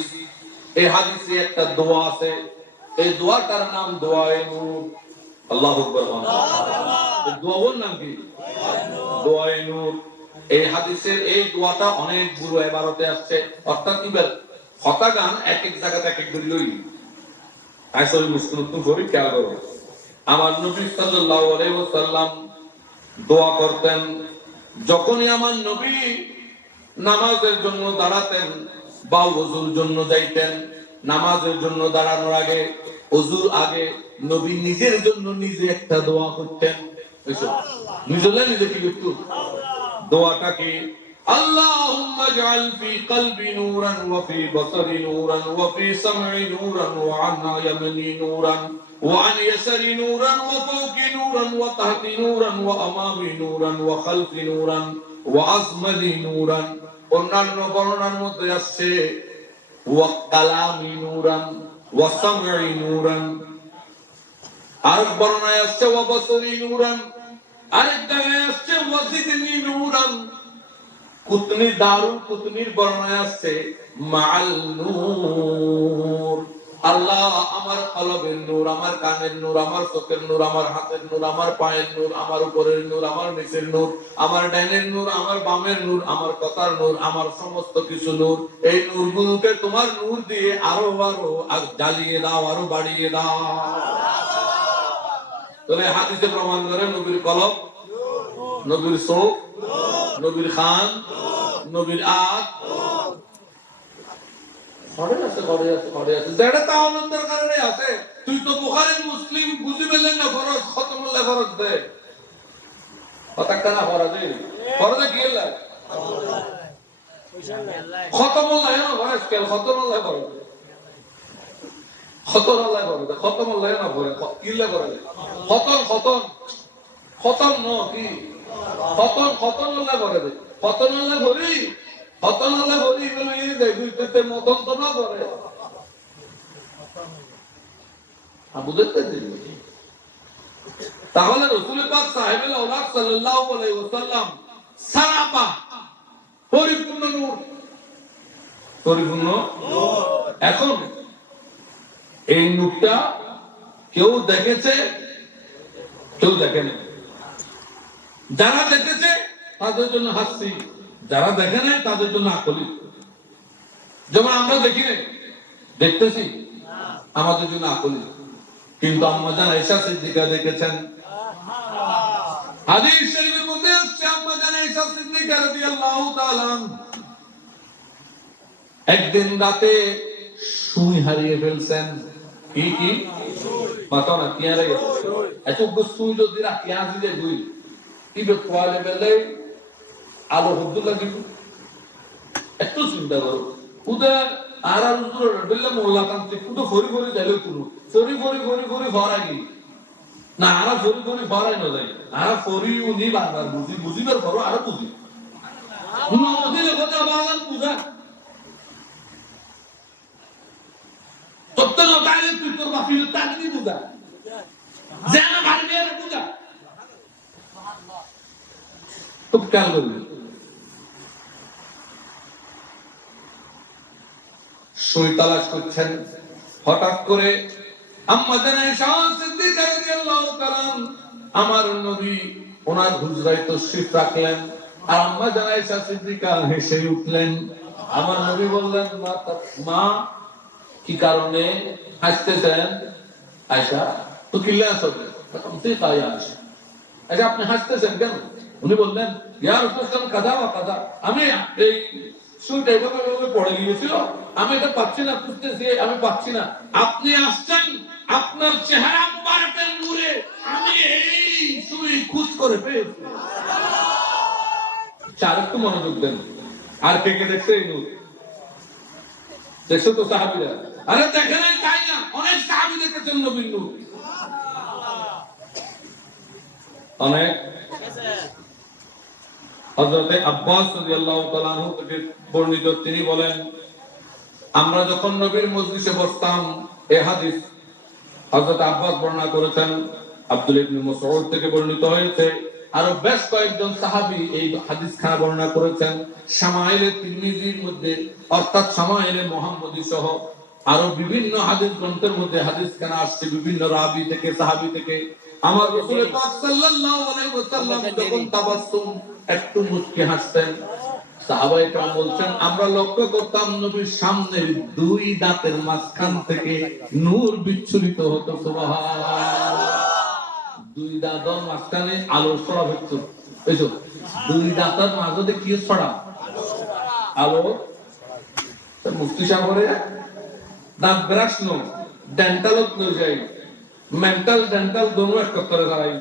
এই হাদিসে একটা দোয়া আছে, এই দোয়াটার নাম দোয়ায়ে নূর। আল্লাহু আকবার। এই দোয়ার নাম কি? দোয়ায়ে নূর। এই হাদিসের এই দোয়াটা অনেকগুলো ইবারতে আসছে, অর্থাৎ ইবার কথা গান এক এক জায়গাতে এক এক দলিলই। আসলে মুসলিম শরীফ খেয়াল করো, আমার নবী সাল্লাল্লাহু আলাইহি ওয়াসাল্লাম দোয়া করতেন। যখনই আমার নবী নামাজের জন্য দাঁড়াতেন বা ওযুর জন্য যাইতেন, নামাজের জন্য দাঁড়ানোর আগে ওযুর আগে নবী নিজের জন্য নিজে একটা দোয়া করতেন। নিজে কি করতেন? দোয়াটা কি? আল্লাহুম্মা জাআল ফি কলবি নূরান ওয়া ফি বসরি নূরান ওয়া ফি সামঈ নূরান ওয়া আন ইয়ামিনি নূরান ওয়া আন ইয়াসারি নূরান ওয়া ফাওকি নূরান ওয়া তাহতি নূরান ওয়া আমামি নূরান ওয়া খালফি নূরান ওয়া আজমালি নূরান। অন্যান্য বর্ণনার মধ্যে আছে ওয়া কালামি নূরান ওয়া সামঈ নূরান। আর বর্ণনায় আছে ওয়া বসরি নূরান। আরেক জায়গায় আছে ওয়া জিদনি নূরান। কুতনি দারুল কুতনির বর্ণনায় আছে মাআল নূর। আল্লাহ আমার কলবের নূর, আমার কানের নূর, আমার চোখের নূর, আমার হাতের নূর, আমার পায়ের নূর, আমার উপরের নূর, আমার নিচের নূর, আমার ডাইনের নূর, আমার বামের নূর, আমার কথার নূর, আমার সমস্ত কিছু নূর। এই নূরগুলোকে তোমার নূর দিয়ে আরো জ্বালিয়ে দাও, আরো বাড়িয়ে দাও। তাহলে হাদিসে প্রমাণ করে নবীর কলব, নবীর চোখ, নবীর খান, নবীর আখ ঘরে আছে, ঘরে আছে, ঘরে আছে। যেটা তা আনন্দের কারণে আছে। তুই তো বুখারী মুসলিম বুঝি পেলেন না, ফরজ খতম হলে ফরজ দে কথা না ফরজে ফরজে কি হলো খতম হলে না ফরজ কেন খতম হলে ফরজ খতম হলে ফরজ খতম হলে না ফরজ কি হলে ফরজ খতম খতম খতম ন কি খতম খতম হলে ফরজ খতম হলে ভরি খতম হলে ভরি বলে এই দেখতে মতন তো না করে বুঝতে দিন। তাহলে রাসূল পাক সাহেবুল আওলাদ সাল্লাল্লাহু আলাইহি ওয়াসাল্লাম সারাপা পরিপূর্ণ নূর, পরিপূর্ণ নূর। এখন এই নূরটা কেউ দেখেছে, কেউ দেখেনি। যারা দেখেছে তাদের জন্য হাসি, যারা দেখে নাই তাদের জন্য আকলি। যেমন আমরা দেখি নাই, দেখতেছি আমাদের জন্য আকলি, কিন্তু আম্মা জান আয়েশা সিদ্দিকা দেখেছেন হাদিস শরীফের মধ্যে আসছে আম্মা জান আয়েশা সিদ্দিকা রাদিয়াল্লাহু তাআলা একদিন রাতে সুই হারিয়ে ফেলছেন। কি মাথা না কি হারিয়ে গেছে? এত সুই যদি রাখি আজিলে দুই কি কোয়ালে বেলে আলো হুদ্দু লাগিব, একটু চিন্তা করো। উদা আর আর উত্তর বেলে মোল্লা তান্ত্রিক কুটো ফরি ফরি দিলে তুলো ফরি ফরি ফরি ফরি ভরাই না আরা ফরি ফরি ভরাই না যায় আরা ফরি উনি বারবার বুঝি বুঝিবার পরও আরো বুঝি নদীর কথা বাগান বুঝা তত্ত্ব নতাইলে তুই তোর বাপির তাগনি বুঝা যেন বাড়ি না বুঝা খুব খেয়াল করবি। সুই তালাশ করছেন, হঠাৎ করে আম্মা জান আয়েশা সিদ্দিকা রাদিয়াল্লাহু তাআলা আমার নবী ওনার হুজরায় তাশরীফ রাখলেন, আর আম্মা জান আয়েশা সিদ্দিকা হেসে উঠলেন। আমার নবী বললেন, মা কি কারণে হাসতেছেন? আয়েশা তো কিল্লা আসবে তুই তাই আয়েশা, আচ্ছা আপনি হাসতেছেন কেন? উনি বললেন, ইয়া রাসূলুল্লাহ কাদা ওয়া কাদা, আমি এই সুইটা এভাবে পড়ে গিয়েছিল, আমি এটা পাচ্ছি না, খুঁজতেছি আমি পাচ্ছি না। আপনি আসছেন আপনার চেহারা মুবারকের নূরে, আমি এই সুই খুঁজ করে পেয়েছি। চার একটু মনোযোগ দেন। আর কে কে দেখছে এই নূর? দেখছো তো সাহাবীরা? আরে দেখেন তাই না, অনেক সাহাবী দেখেছেন নবীর নূর, অনেক। হযরত আব্বাস রাদিয়াল্লাহু তাআলা আনহু থেকে বর্ণিত, তিনি বলেন, আমরা যখন নবীর মজলিসে বসতাম, এই হাদিস হযরত আব্বাস বর্ণনা করেছেন, আব্দুল্লাহ ইবনে মাসউদ থেকে বর্ণিত হয়েছে, আরো বেশ কয়েকজন সাহাবী এই হাদিস খানা বর্ণনা করেছেন। শামাইলে তিরমিজির মধ্যে অর্থাৎ শামাইলে মুহাম্মদী সহ আরো বিভিন্ন হাদিস গ্রন্থের মধ্যে হাদিস খানা আসছে বিভিন্ন রাবী থেকে, সাহাবী থেকে। আমার রাসূল পাক সাল্লাল্লাহু আলাইহি ওয়াসাল্লাম যখন তাবাসসুম একটু মুচকি হাসতেন, সাহাবায়ে কেরাম বলছেন, আমরা লক্ষ্য করতাম নবীর সামনের দুই দাঁতের মাঝখান থেকে নূর বিচ্ছুরিত হতো। সুবহানাল্লাহ। দুই দাঁতের মাঝখানে আলো ছড়া হতো, বুঝছো? দুই দাঁতের মাঝে কি ছড়া? আলো। মুফতি সাহেবরে দাঁত ব্রাশ নো ডেন্টালত নো যাই, মেন্টাল ডেন্টাল দোনো এক করে দাঁড়াই,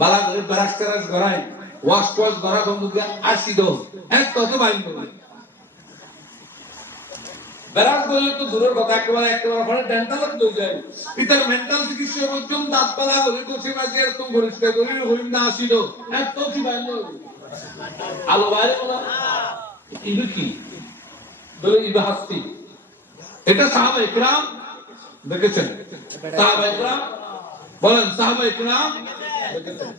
বালা করে ব্রাশ করাস গড়াই, ওয়াশ ওয়াশ গড়া বন্ধুকে আসি দো এক তত বাইন করে ব্রাশ করলে তো দূরের কথা, একেবারে পরে ডেন্টালত নো যাই, পিতার মেন্টাল চিকিৎসা বলছেন দাঁত বালা হলে কোসে মাঝে এরকম পরিষ্কার করি হইম না আসি দো এক তো কি বাইন আলো বাইরে না ইবি কি বলে ইবা হাসতি। এটা সাহাবায়ে কেরাম দেখেছেন, সাহাবায়ে কেরাম বলেন, সাহাবায়ে কেরাম দেখেছেন।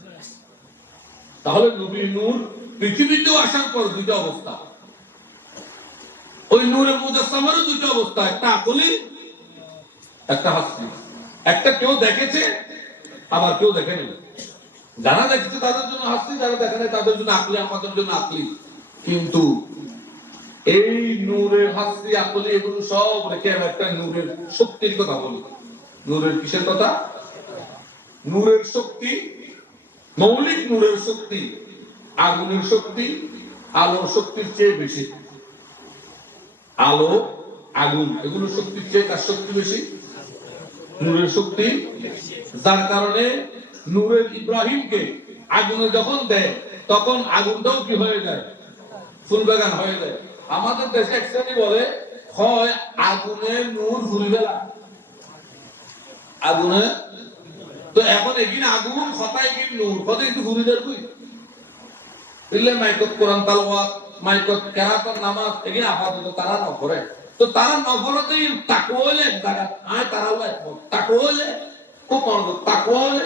তাহলে নবীর নূর পৃথিবীতেও আসার পর দুইটা অবস্থা, ওই নূরে মুজাসসামারও দুইটা অবস্থা, একটা আকলি একটা হাসতি। একটা কেউ দেখেছে আবার কেউ দেখেনি, যারা দেখেছে তাদের জন্য হাসতি, যারা দেখে নাই তাদের জন্য আকলি, আমাদের জন্য আকলি। কিন্তু এই নূরের হাসতি আকলি এগুলো সব রেখে আমি একটা নূরের শক্তির কথা বলি। নূরের কিসের কথা? নূরের শক্তি, মৌলিক নূরের শক্তি আগুনের শক্তি আলোর শক্তির চেয়ে বেশি। আলো আগুন এগুলো শক্তির চেয়ে কার শক্তি বেশি? নূরের শক্তি। যার কারণে নূরের ইব্রাহিমকে আগুনে যখন দেয় তখন আগুনটাও কি হয়ে যায়? ফুলবাগান হয়ে যায়। আমাদের দেশে এক শ্রেণী বলে, হয় আগুনে নূর ফুলবেলা, আগুনে তো এখন এগিয়ে আগুন খতায় কি নূর কত একটু ঘুরে যাবি দিলে মাইকত কোরআন তালাওয়াত, মাইকত কেরাত নামাজ এগিয়ে আপাতত তারা নকরে। তো তারা নকরতেই তাকওয়া হলে এক জায়গা, আয় তারা হলো একমত, তাকওয়া হলে খুব মনোযোগ, তাকওয়া হলে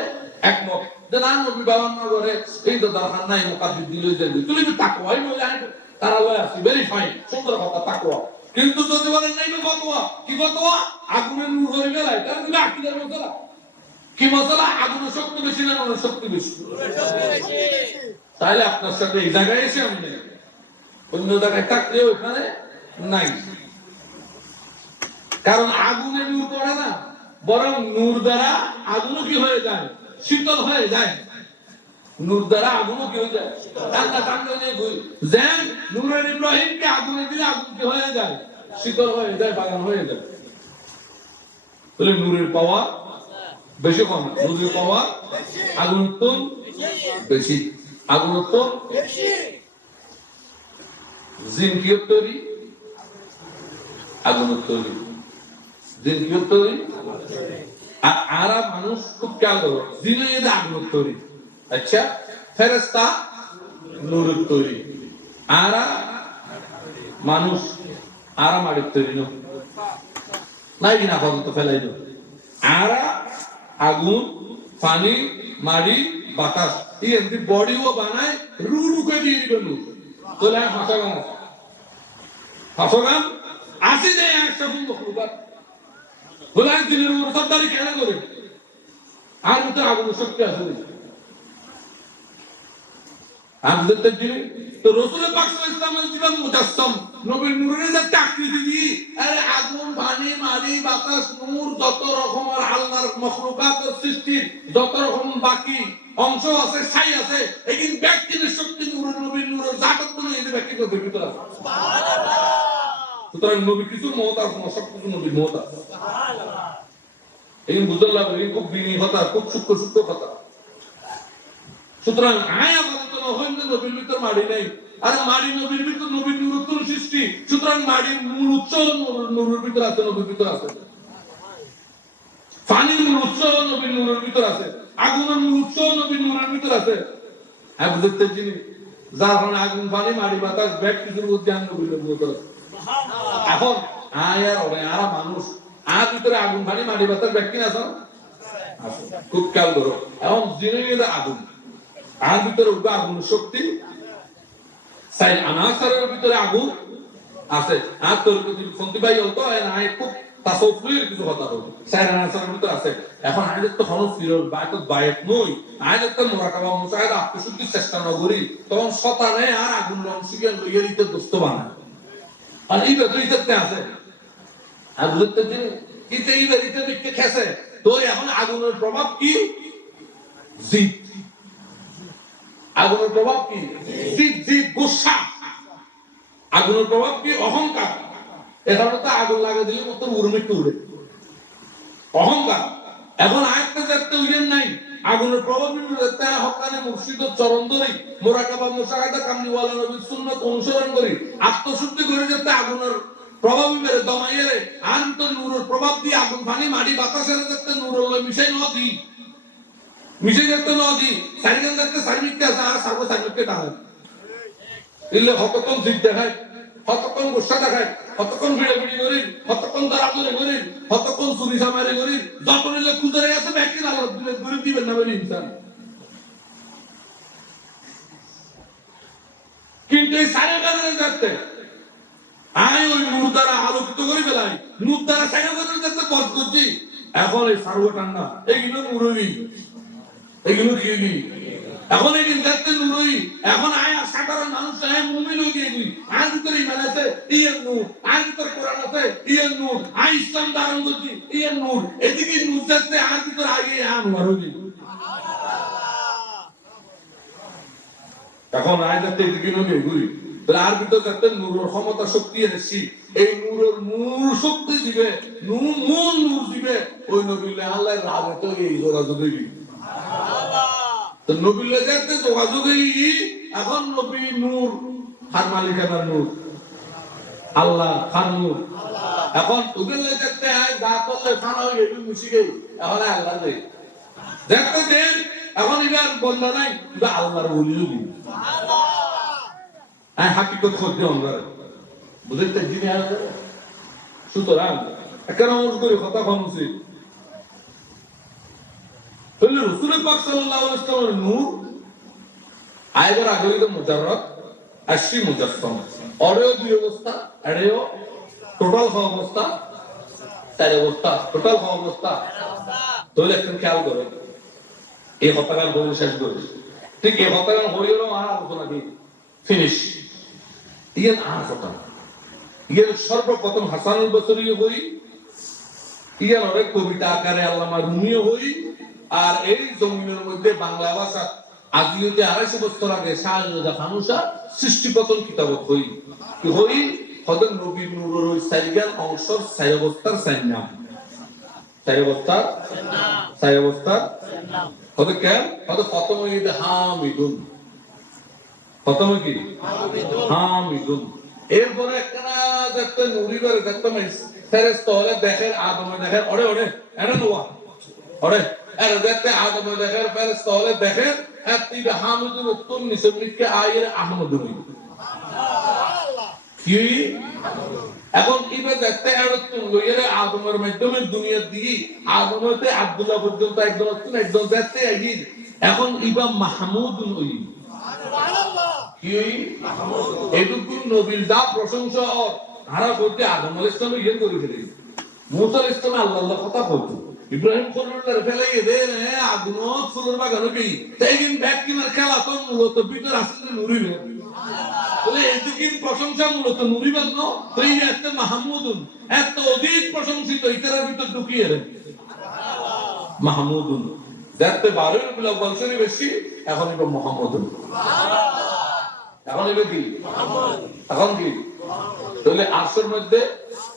একমত যে না নবী বাবার নগরে এই তো দরকার নাই মুকাদ্দিস দিলে যাবি, তুই তাকওয়াই বলে আয় তারা লয় আসি, ভেরি ফাইন, সুন্দর কথা তাকওয়া। কিন্তু যদি বলেন নাই ফতোয়া, কি ফতোয়া? আগুনের নূর হয়ে গেল, তাহলে তুমি আকীদার মশলা কি মশলা? আগুনের শক্তি বেশি না নূরের শক্তি বেশি? তাহলে আপনার সাথে এই জায়গায় এসে আমি নেই, অন্য জায়গায় থাকলে ওইখানে নাই, কারণ আগুনে নূর পড়ে না। বরং নূর দ্বারা আগুনও কি হয়ে যায়, শীতল হয়ে যায়। নূর দ্বারা আগুনও কি হয়ে যায়, ঠান্ডা ঠান্ডা নিয়ে ঘুরি। যেন নূরের ইব্রাহিমকে আগুনে দিলে আগুন কি হয়ে যায়, শীতল হয়ে যায়, বাগান হয়ে যায়। তাহলে নূরের পাওয়ার বেশি কম, নূরের পাওয়ার আগুনত্ব বেশি, আগুনত্ব জিনকিয়ত তৈরি, আগুনত তৈরি, জিনকিয়ত তৈরি। আর আরা মানুষ খুব খেয়াল করো, জিনে এদের আগুনত তৈরি। আচ্ছা, ফেরেশতা নূরের তৈরি, আরা মানুষ আরা মাটির তৈরি নাই কিনা আপাতত ফেলাই দাও। আরা আগুন, পানি, মাটি, বাতাস, এই এমনি বডিও বানায়, রুকে দিয়ে দিবে নূর। তাহলে হাসাগান আছে, হাসাগান আছে যে একটা মখলুকাত গোলাম দিনের উপর সরকারি কেন করে, আর মতো আগুন শক্তি আছে। আমাদের দিনে তো রাসূল পাক সাল্লাল্লাহু আলাইহি ওয়াসাল্লামের জীবন মুজাসসাম, নবীর নূরের যে আকৃতি দিয়ে, আরে আগুন, পানি, মাটি, বাতাস, নূর, যত রকমের আল্লাহর মখলুকাতের সৃষ্টির যত রকম বাকি অংশ আছে, ছাই আছে, একিন ব্যক্তির শক্তি নূরের, নবীর নূরের জাতত কোনো এই ব্যক্তিগত ভিতর আছে। সুবহানাল্লাহ। সুতরাং নবী কিছু মহতাজ না, সব কিছু নবীর মহতাজ। সুবহানাল্লাহ। এই বুঝল লাগবে, এই খুব বিনি কথা, খুব সূক্ষ্ম সূক্ষ্ম কথা। সুতরাং আয়া বলতো নহইলে নবীর ভিতর মাড়ি নাই, আর মাড়ি নবীর ভিতর, নবীর নূরত্বর সৃষ্টি। সুতরাং মাড়ির মূল উৎস নূরের ভিতর আছে, নবীর ভিতর আছে। পানির মূল উৎস নবীর নূরের ভিতর আছে, আগুনের মূল উৎস নবীর নূরের ভিতর আছে। এক বুঝতে জিনিস, যার কারণে আগুন, পানি, মাড়ি, বাতাস ব্যক্তির উদ্যান নবীর ভিতর আছে। এখন আয়ার হবে আরা মানুষ, আর ভিতরে আগুন, পানি, মাড়ি, বাতাস ব্যক্তি আছে, খুব খেয়াল করো। এখন জিনের আগুন, আর ভিতরে উঠবে আগুনের শক্তি, সাইল আনাসারের ভিতরে আগুন আছে। আর তোর যদি ফন্তি ভাই হতো না, খুব তাসাউফের কিছু কথা বলতো, সাইল আনাসারের ভিতরে আছে। এখন আইদের তো হলো ফিরল বা তো বায়াত নই, আইদের তো মুরাকাবা মুশাহাদা আত্মশুদ্ধির চেষ্টা না করি, তখন শতানে আর আগুন রংশিয়ান লইয়া দিতে দোস্ত বানায়। আর এই বেদরিতে আছে, আর বুঝতে দিন কিন্তু এই বেদরিতে দেখতে খেছে। তো এখন আগুনের প্রভাব কি, জিদ। আগুনের প্রভাব কি, জিদ, জিদ, গুসা। আগুনের প্রভাব কি, অহংকার। এখানে তো আগুন লাগা দিলে মতো উড়মিট্টু উড়ে, অহংকার। এখন আরেকটা যাতে উড়েন নাই, আগুনের প্রভাব হকানে মুর্শিদ চরণ ধরি, মুরাকাবা মুশাহাদা কামলিওয়ালা নবীর সুন্নাত অনুসরণ করি, আত্মশুদ্ধি করে যাতে আগুনের প্রভাব মেরে দমাইয়ে আর তো নূরের প্রভাব দিয়ে আগুন, পানি, মাটি, বাতাসের যাতে নূরের মিশাই ন দিই, মিশে যাতে ন দিই, সারিগান যাতে সার্বিককে আছে, আর সার্ব সার্বিককে টানে দিলে হতক্ষণ জিদ দেখায়, হতক্ষণ গুসা দেখায়, হতক্ষণ ভিড়াভিড়ি করি, হতক্ষণ দাঁড়াদুরি করি, হতক্ষণ চুরি সামারি করি, যত নিলে খুঁজে আছে ব্যক্তির আলো ঘুরে দিবেন না বলে ইনসান। কিন্তু এই সারে গানের যাতে আয় ওই নূর দ্বারা আলোকিত করে ফেলাই, নূর দ্বারা সারে গানের যাতে বধ করছি। এখন এই সার্ব ঠান্ডা, এইগুলো নুরবি, এগুলো কি এখন এই যাতে নুরবি। এখন আয় সাধারণ মানুষ আয় মুমিন হয়ে গিয়ে আর ভিতরে ইমান আছে, ইয়ের নূর, আর ভিতরে কোরআন আছে, ইয়ের নূর, আয় ইসলাম ধারণ করছি, ইয়ের নূর। এদিকে নূর যাতে আর ভিতরে আগে আনোয়ার হবি। এখন আয় যাতে এদিকে নবী ঘুরি, তাহলে আর ভিতরে যাতে নূরের ক্ষমতা শক্তি এনেছি, এই নূরের মূল শক্তি দিবে, মূল নূর দিবে ওই নবীলে আল্লাহ রাবে তো এই যোগাযোগ হইবি। তো নবীলে যাতে যোগাযোগ হইবি। এখন নবী নূর, খান মালিকানার নূর, আল্লাহ খান নূর। এখন তোদের যাতে আয় যা করলে খানা হয়ে গেবি মুছি গেই, এখন আল্লাহ দেয় দেখতে দেন। এখন এবার বললো নাই আল্লাহর বলিও দিন, হ্যাঁ হাকিকত করতে আমরা বুঝতে জিনে আসবে। সুতরাং কেন করে কথা কম উচিত হইলে রাসূল পাক সাল্লাল্লাহু আলাইহি ওয়াসাল্লামের নূর আইবার আগে তো মুজাররদ আশি মুজাসসাম, অরেও দুই অবস্থা, এড়েও টোটাল হওয়া অবস্থা, চার অবস্থা, টোটাল হওয়া অবস্থা। তাহলে একটু খেয়াল করে এই হত্যাকাণ্ড হয়ে শেষ করে, ঠিক এই হত্যাকাণ্ড হইল আর আলোচনা দিই ফিনিশ। ইয়ের আর কথা, ইয়ের সর্বপ্রথম হাসানুল বসরি বই, ইয়ার অনেক কবিতা আকারে আল্লামা রুমিও হই, আর এই জমিনের মধ্যে বাংলা ভাষা আজিতে 250 বছর আগে শাহজাদা খানুসা সৃষ্টিপতন কিতাব হই হই হদর নবী নূরের ওই সাইগান অংশর সাই অবস্থার সাই নাম সাই অবস্থার হদর কেন হদর প্রথম ঈদ হামিদুন, প্রথম কি হামিদুন, এরপরে একটা দেখতে নুরি করে দেখতে ফেরেশতা হলে দেখেন আদমে দেখেন ওরে ওরে এটা নোয়া ওরে আর দেখতে আদমে দেখেন ফেরেশতা হলে দেখেন আর তুই হামিদুন উত্তম নিসমিকে আয়ের আহমদুন কি এখন ইবে দেখতে আর তুই লইরে আদমের মাধ্যমে দুনিয়া দিয়ে আদমতে আব্দুল্লাহ পর্যন্ত একজন দেখতে আই এখন ইবা মাহমুদুন ওই কি ওই এটুকু নবীর যা প্রশংসা হারা করতে আদম আলাইহিস সালাম ইয়ে করে ফেলে মুসা আলাইহিস সালাম আল্লাহ কথা বলতো ইব্রাহিম খলিলুল্লাহ ফেলাই দে আগুন ফুলের বাগান কি তাইগিন ব্যাক কিনার খেলা তো মূলত ভিতর আসলে নুরি রে বলে এটুকু প্রশংসা মূলত নুরি বানো তো এই একটা মাহমুদুন এত অধিক প্রশংসিত ইতার ভিতর ঢুকিয়ে রে মাহমুদুন দেখতে বারোই রবিউল আউয়াল শরীফ বেশি এখন ইবা মুহাম্মদুন এখন এবে কি এখন কি তাহলে আরশের মধ্যে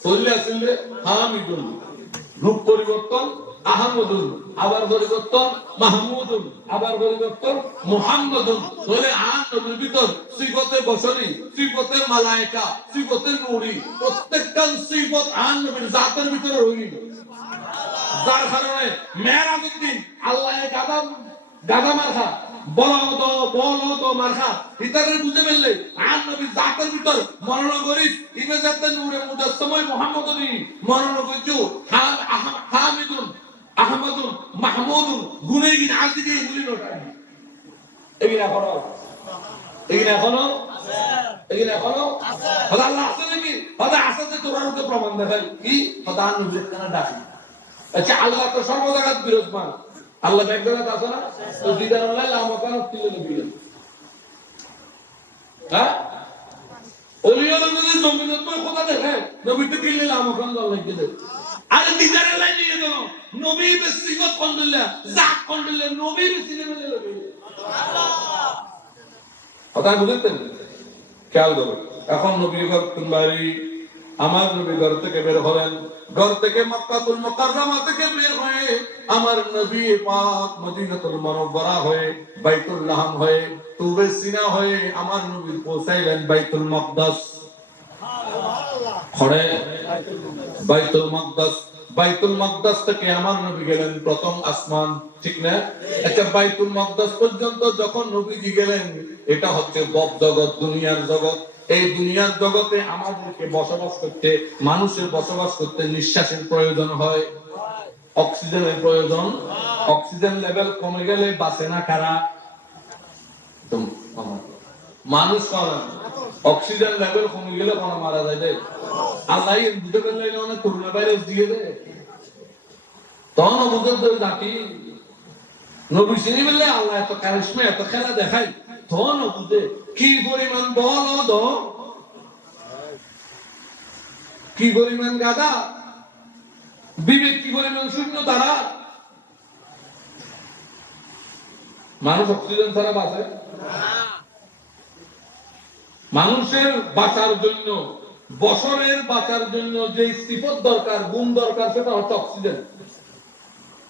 চলে আসলে হামিদুন রূপ পরিবর্তন আহমদুন আবার পরিবর্তন মাহমুদুন আবার পরিবর্তন মুহাম্মদুন তাহলে নবীর ভিতর সিফতে বশরী সিফতে মালায়েকা সিফতে নূরি প্রত্যেকটা সিফত নবীর জাতের ভিতরে রইল যার কারণে মেরাজের দিন আল্লাহ গাদা মারখা বলদ মারখা ইতারে বুঝে ফেললে আর নবী জাতের ভিতর মরণ করিস ইবে যাতে নূরে মুজাসসামায় মুহাম্মদী মরণ কইছো হামিদুন আহমদুন মাহমুদুন গুনে গিন আজকে গুলি নোটা এগিনা করো এগিনা করো এগিনা করো খোদা আল্লাহ আছে নাকি খোদা আছে তো তোর উপরে প্রমাণ দেখাই কি খোদা নবী কেন ডাকি আচ্ছা আল্লাহ তো সর্বজায়গায় বিরাজমান আল্লাহ একজনের আছে না তো দিদার আল্লাহ লামাকান তিলে নবী হ্যাঁ ওলিয়ার যদি জমিনত পর কথা দেখে নবী তো কিলে লামাকান আল্লাহ দিলে আর দিদার আল্লাহ নিয়ে গেল নবী বেসিগত কন্ডুল্লাহ জাত কন্ডুল্লাহ নবী বেসিনে মেলে লগে সুবহানাল্লাহ কথা বুঝতেন খেয়াল করো এখন নবী ঘর বাড়ি আমার নবী ঘর থেকে বের হলেন ঘর থেকে মক্কাতুল মুকাররমা থেকে বের হয়ে আমার নবী পাক মদিনাতুল মুনাওয়ারা হয়ে বাইতুল লাহম হয়ে তুবে সিনা হয়ে আমার নবী পৌঁছাইলেন বাইতুল মাকদাস সুবহানাল্লাহ খড়ে বাইতুল মাকদাস থেকে আমার নবী গেলেন প্রথম আসমান ঠিক না আচ্ছা বাইতুল মাকদাস পর্যন্ত যখন নবীজি গেলেন এটা হচ্ছে বব জগৎ দুনিয়ার জগৎ এই দুনিয়ার জগতে আমাদেরকে বসবাস করতে মানুষের বসবাস করতে নিঃশ্বাসের প্রয়োজন হয় অক্সিজেনের প্রয়োজন অক্সিজেন লেভেল কমে গেলে বাঁচে না কারা মানুষ অক্সিজেন লেভেল কমে গেলে কোন মারা যায় আল্লাহ বুঝতে পারলে অনেক করোনা ভাইরাস দিয়ে দেয় তখন বুঝতে জাতি নবী চিনি বললে আল্লাহ এত কারিশমা এত খেলা দেখাই তখন বুঝে কি পরিমাণ বলদ কি পরিমাণ গাদা বিবেক কি পরিমাণ শূন্য তারা মানুষ অক্সিজেন ছাড়া বাঁচে মানুষের বাঁচার জন্য বছরের বাঁচার জন্য যে সিফত দরকার গুণ দরকার সেটা হচ্ছে অক্সিজেন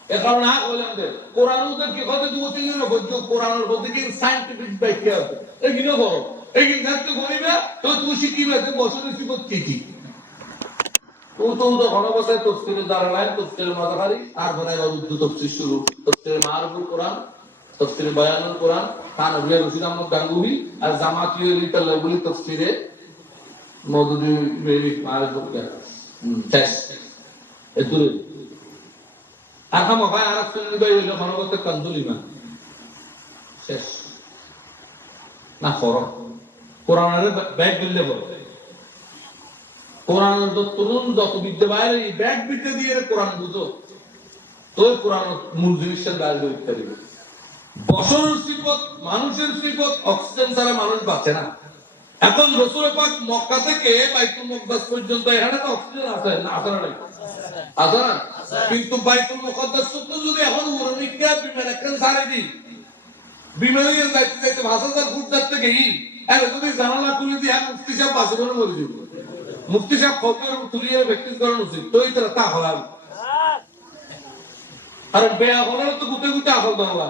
এখন না বলেন যে কোরআনের কি কথা দুটো তিনজন বলছো কোরআনের বলতে কি সায়েন্টিফিক ব্যাখ্যা আছে এগুলো বড় এগুলো থাকতে করিবে তো তুই শিখিবে যে বছরের সিফত কি কি তো ঘনবসায় তফসিরে দাঁড়ালেন তফসিরের মাঝারি তারপরে উর্দু তফসির শুরু তফসিরে মারুফুল কোরআন তফসিরে বায়ানুল কোরআন তানভীর রশিদ আহমদ গাঙ্গুহি আর জামাতীয় রিতাল্লাহগুলি তফসিরে মওদুদি মেরি মারুফুল টেস্ট এত আখামো ভাই আরব শুনলি ভাই হইলো ঘনবসের কান্দুলিমা শেষ না করো কোরআনের ব্যাগ দিলে বলো কোরআনের তরুণ যত বিদ্যা বাইরে এই ব্যাগ বিদ্যা দিয়ে কোরআন বুঝো তো কোরআন মূল জিনিসের বাইরে ইত্যাদি বছরের সিফত মানুষের সিফত অক্সিজেন ছাড়া মানুষ বাঁচে না এখন রাসূল পাক মক্কা থেকে বাইতুল মুকদ্দাস পর্যন্ত এখানে তো অক্সিজেন আছে না আছে না আছে না কিন্তু বাইতুল মুকাদ্দাস তো যদি এখন উড়নিকা বিমান একখান সারে দিই বিমানে যাইতে যাইতে 5000 ফুট যাচ্ছে গেই আর যদি জানালা খুলে দিয়ে মুফতি সাহেব পাশে করে মরে যাবে মুফতি সাহেব খবর তুলিয়ে ব্যক্তিগত করার উচিত তো এটা তা হলাম আর বেয়া হলে তো গুতে গুতে আহল বাংলা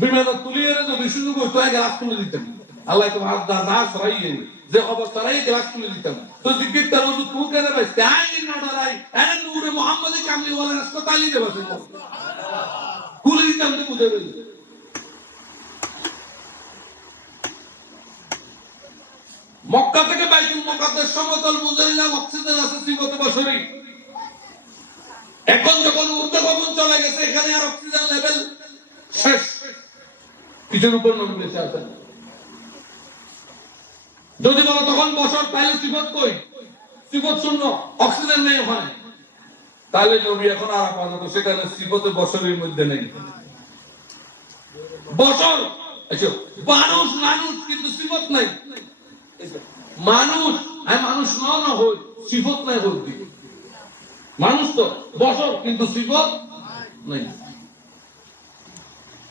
বিমান তুলিয়ে যদি সুযোগ হতো গ্লাস তুলে দিতেন আল্লাহ তো হাত দা সরাইয়ে যে অবস্থায় গ্লাস তুলে দিতেন তো জিজ্ঞেস তার ওযু তু কেন ভাই তাই না ডরাই এর নূরে মুহাম্মদ কামলি ওয়ালা হাসপাতালে যাবে খুলে দিতাম তো বুঝে গেল মক্কা থেকে বাইতুল মুকাদ্দাস সমতল বুঝাইলাম অক্সিজেন আছে সিবত বছরই এখন যখন ঊর্ধ্বগমন চলে গেছে এখানে আর অক্সিজেন লেভেল শেষ কিছুর উপর নবী বেঁচে আছেন যদি বলো তখন বছর তাহলে সিবত কই সিবত শূন্য অক্সিজেন নেই ওখানে তাহলে নবী এখন আর আপাতত সেখানে সিবতে বছরের মধ্যে নেই বছর আচ্ছা মানুষ মানুষ কিন্তু সিবত নাই মানুষ আর মানুষ না হই সিবত নাই বলতে মানুষ তো বছর কিন্তু সিবত নাই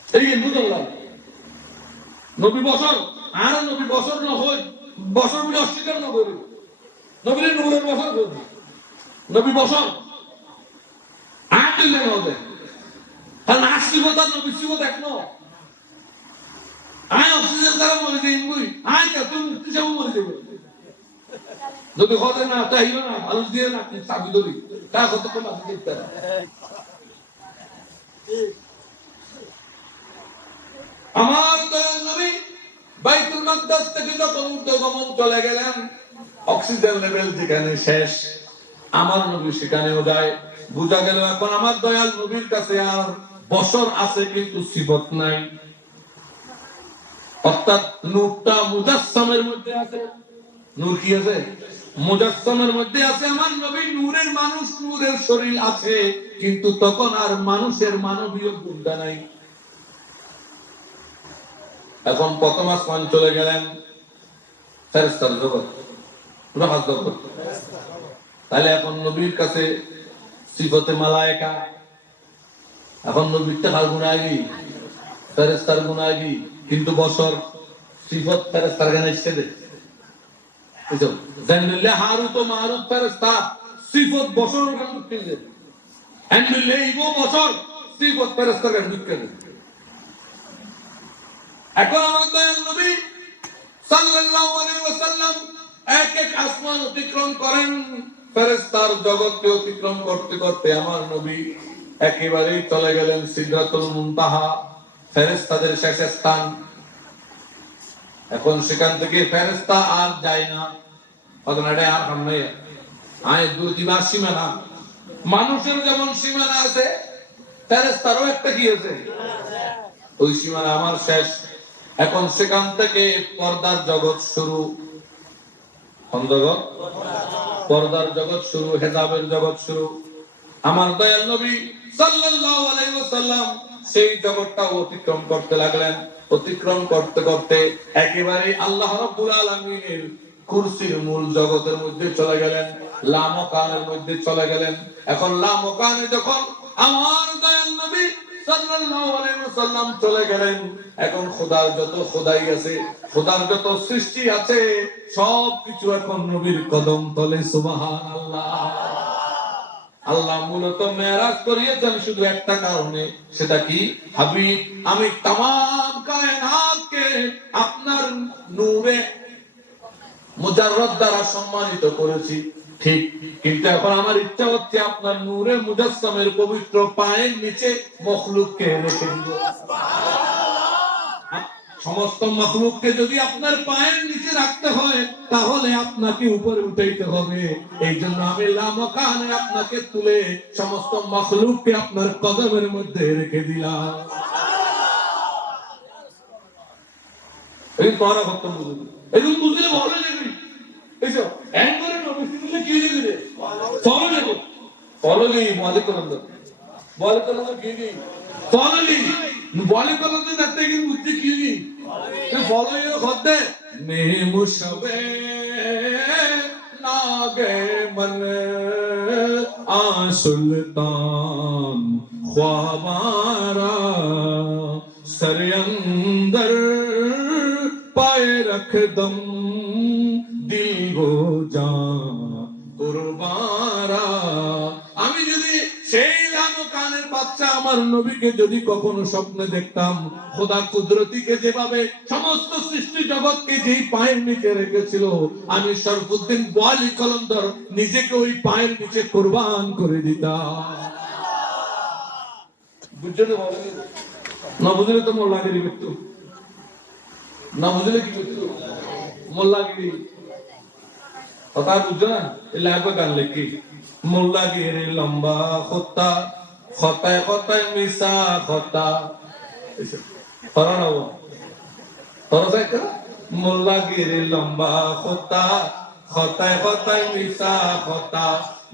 এই বুঝলাম নবী বছর আর নবী বছর না হই বছর বলে অস্বীকার না করি নবীর নূরের বছর করবি নবী বছর আর দিলে হবে কারণ আসিবত আর নবী সিবত এক ন আয় অক্সিজেন দ্বারা মরে যাই মুই আয় কে তুমি মুক্তি যাবো মরে যাবে যদি হতে না চাইল না মানুষ দিয়ে না চাবি ধরি তা কত কম আছে দেখতে আমার দয়াল নবী বাইতুল মাকদাস থেকে যখন ঊর্ধ্বগমন চলে গেলেন অক্সিজেন লেভেল যেখানে শেষ আমার নবী সেখানেও যায় বুঝা গেল এখন আমার দয়াল নবীর কাছে আর বছর আছে কিন্তু সিবত নাই অর্থাৎ নূরটা মুজাসসামের মধ্যে আছে নূর কি আছে মুজাসসামের মধ্যে আছে আমার নবী নূরের মানুষ নূরের শরীর আছে কিন্তু তখন আর মানুষের মানবীয় গুণটা নাই এখন প্রথম আসমান চলে গেলেন ফেরেশতার জগৎ রহমত জগৎ তাহলে এখন নবীর কাছে সিফতে মালায়েকা এখন নবীর টাকার গুনাহী ফেরেশতার গুনাহী কিন্তু বছর সিফত ফেরেশতার গানে এসে দে বুঝছো জানলে হারুত মারুত ফেরেশতা সিফত বছর গান কিনলে আনলে ইবো বছর সিফত ফেরেশতার গান কিনলে এখন আমাদের নবী সাল্লাল্লাহু আলাইহি ওয়াসাল্লাম এক এক আসমান অতিক্রম করেন ফেরেশতার জগৎকে অতিক্রম করতে করতে আমার নবী একেবারে চলে গেলেন সিদরাতুল মুনতাহা ফেরেশতাদের শেষ স্থান এখন সেখান থেকে ফেরেশতা আর যায় না অতনাডে আর সামনে আয় দুর্দিবার সীমানা মানুষের যেমন সীমানা আছে ফেরেশতারও একটা কি আছে ওই সীমানা আমার শেষ এখন সেখান থেকে পর্দার জগৎ শুরু কোন জগৎ পর্দার জগৎ শুরু হেজাবের জগৎ শুরু আমার দয়াল নবী সাল্লাল্লাহু আলাইহি ওয়াসাল্লাম সেই জগৎটা অতিক্রম করতে লাগলেন অতিক্রম করতে করতে একেবারে আল্লাহ রাব্বুল আলামিনের কুরসির মূল জগতের মধ্যে চলে গেলেন লামকানের মধ্যে চলে গেলেন এখন লামকানে যখন আমার দয়াল নবী সাল্লাল্লাহু আলাইহি ওয়াসাল্লাম চলে গেলেন এখন খোদার যত খোদাই আছে খোদার যত সৃষ্টি আছে সবকিছু এখন নবীর কদম তলে সুবহানাল্লাহ আল্লাহ মূলত মেরাজ করিয়েছেন শুধু একটা কারণে সেটা কি হাবিব আমি तमाम কায়নাতকে আপনার নূরে মুজাররদ দ্বারা সম্মানিত করেছি ঠিক কিন্তু এখন আমার ইচ্ছা হচ্ছে আপনার নূরে মুজাসসামের পবিত্র পায়ের নিচে মখলুককে রেখে দিব সমস্ত মখলুককে যদি আপনার পায়ের নিচে রাখতে হয় তাহলে আপনাকে উপরে উঠাইতে হবে এইজন্য আমি লামকানে আপনাকে তুলে সমস্ত মখলুককে আপনার কদমের মধ্যে রেখে দিলাম এই তোরা কত বুঝলি এই বুঝলে ভালো লাগবে এইসব একবারে নবীকে কি দিবে ফলো নেব ফলো নেই মালিক করন্দ বলে করন্দ কি নেই ফলো নেই বলে করন্দ দেখতে কি বুদ্ধি কি নেই ফলো এর খদ্দে মে মুশবে নাগে মন सुल्तान ख्वाबारा सर अंदर पाए रख दम दिल हो जा कुर्बारा আমি যদি সেই লানো কানের বাচ্চা আমার নবীকে যদি কখনো স্বপ্নে দেখতাম খোদা কুদরতিকে যেভাবে সমস্ত সৃষ্টি জগৎকে যেই পায়ের নিচে রেখেছিল আমি শরফুদ্দিন ওয়ালি কলন্দর নিজেকে ওই পায়ের নিচে কুরবান করে দিতাম বুঝছেন না বুঝলে তো মোল্লাগিরি করতো না বুঝলে কি করতো মোল্লাগিরি কথা বুঝছো না এলে একবার গান লেখি মোল্লাগিরি লম্বা খোতা খতায় খতায় মিশা খতা ধরো না ধরো যাইতো মোল্লাগিরি লম্বা খোতা খতায় খতায় মিশা খতা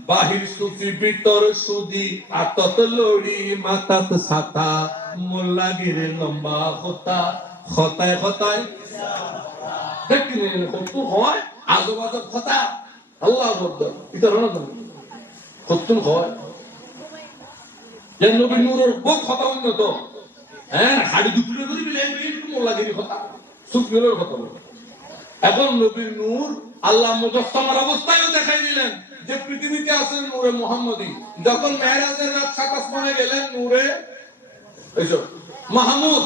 বাহির সুফি ভিতর সুদি আতত লড়ি মাতাত সাতা মোল্লাগিরি লম্বা খোতা খতায় খতায় দেখলে কত হয় আজব আজব কথা আল্লাহ আকবার এটা রনা তো কত হয় যে নবী নূরের বহুত কথা উন্নত হ্যাঁ হাড়ি দুপুরে করে বিলে এই মোল্লাগিরি কথা সুফিদের কথা এখন নবীর নূর আল্লাহ মুজাসসামার অবস্থায়ও দেখাই দিলেন যে পৃথিবীতে আছেন নূরে মুহাম্মদী যখন মেরাজের রাত সাত আসমানে গেলেন নূরে এইসব মাহমুদ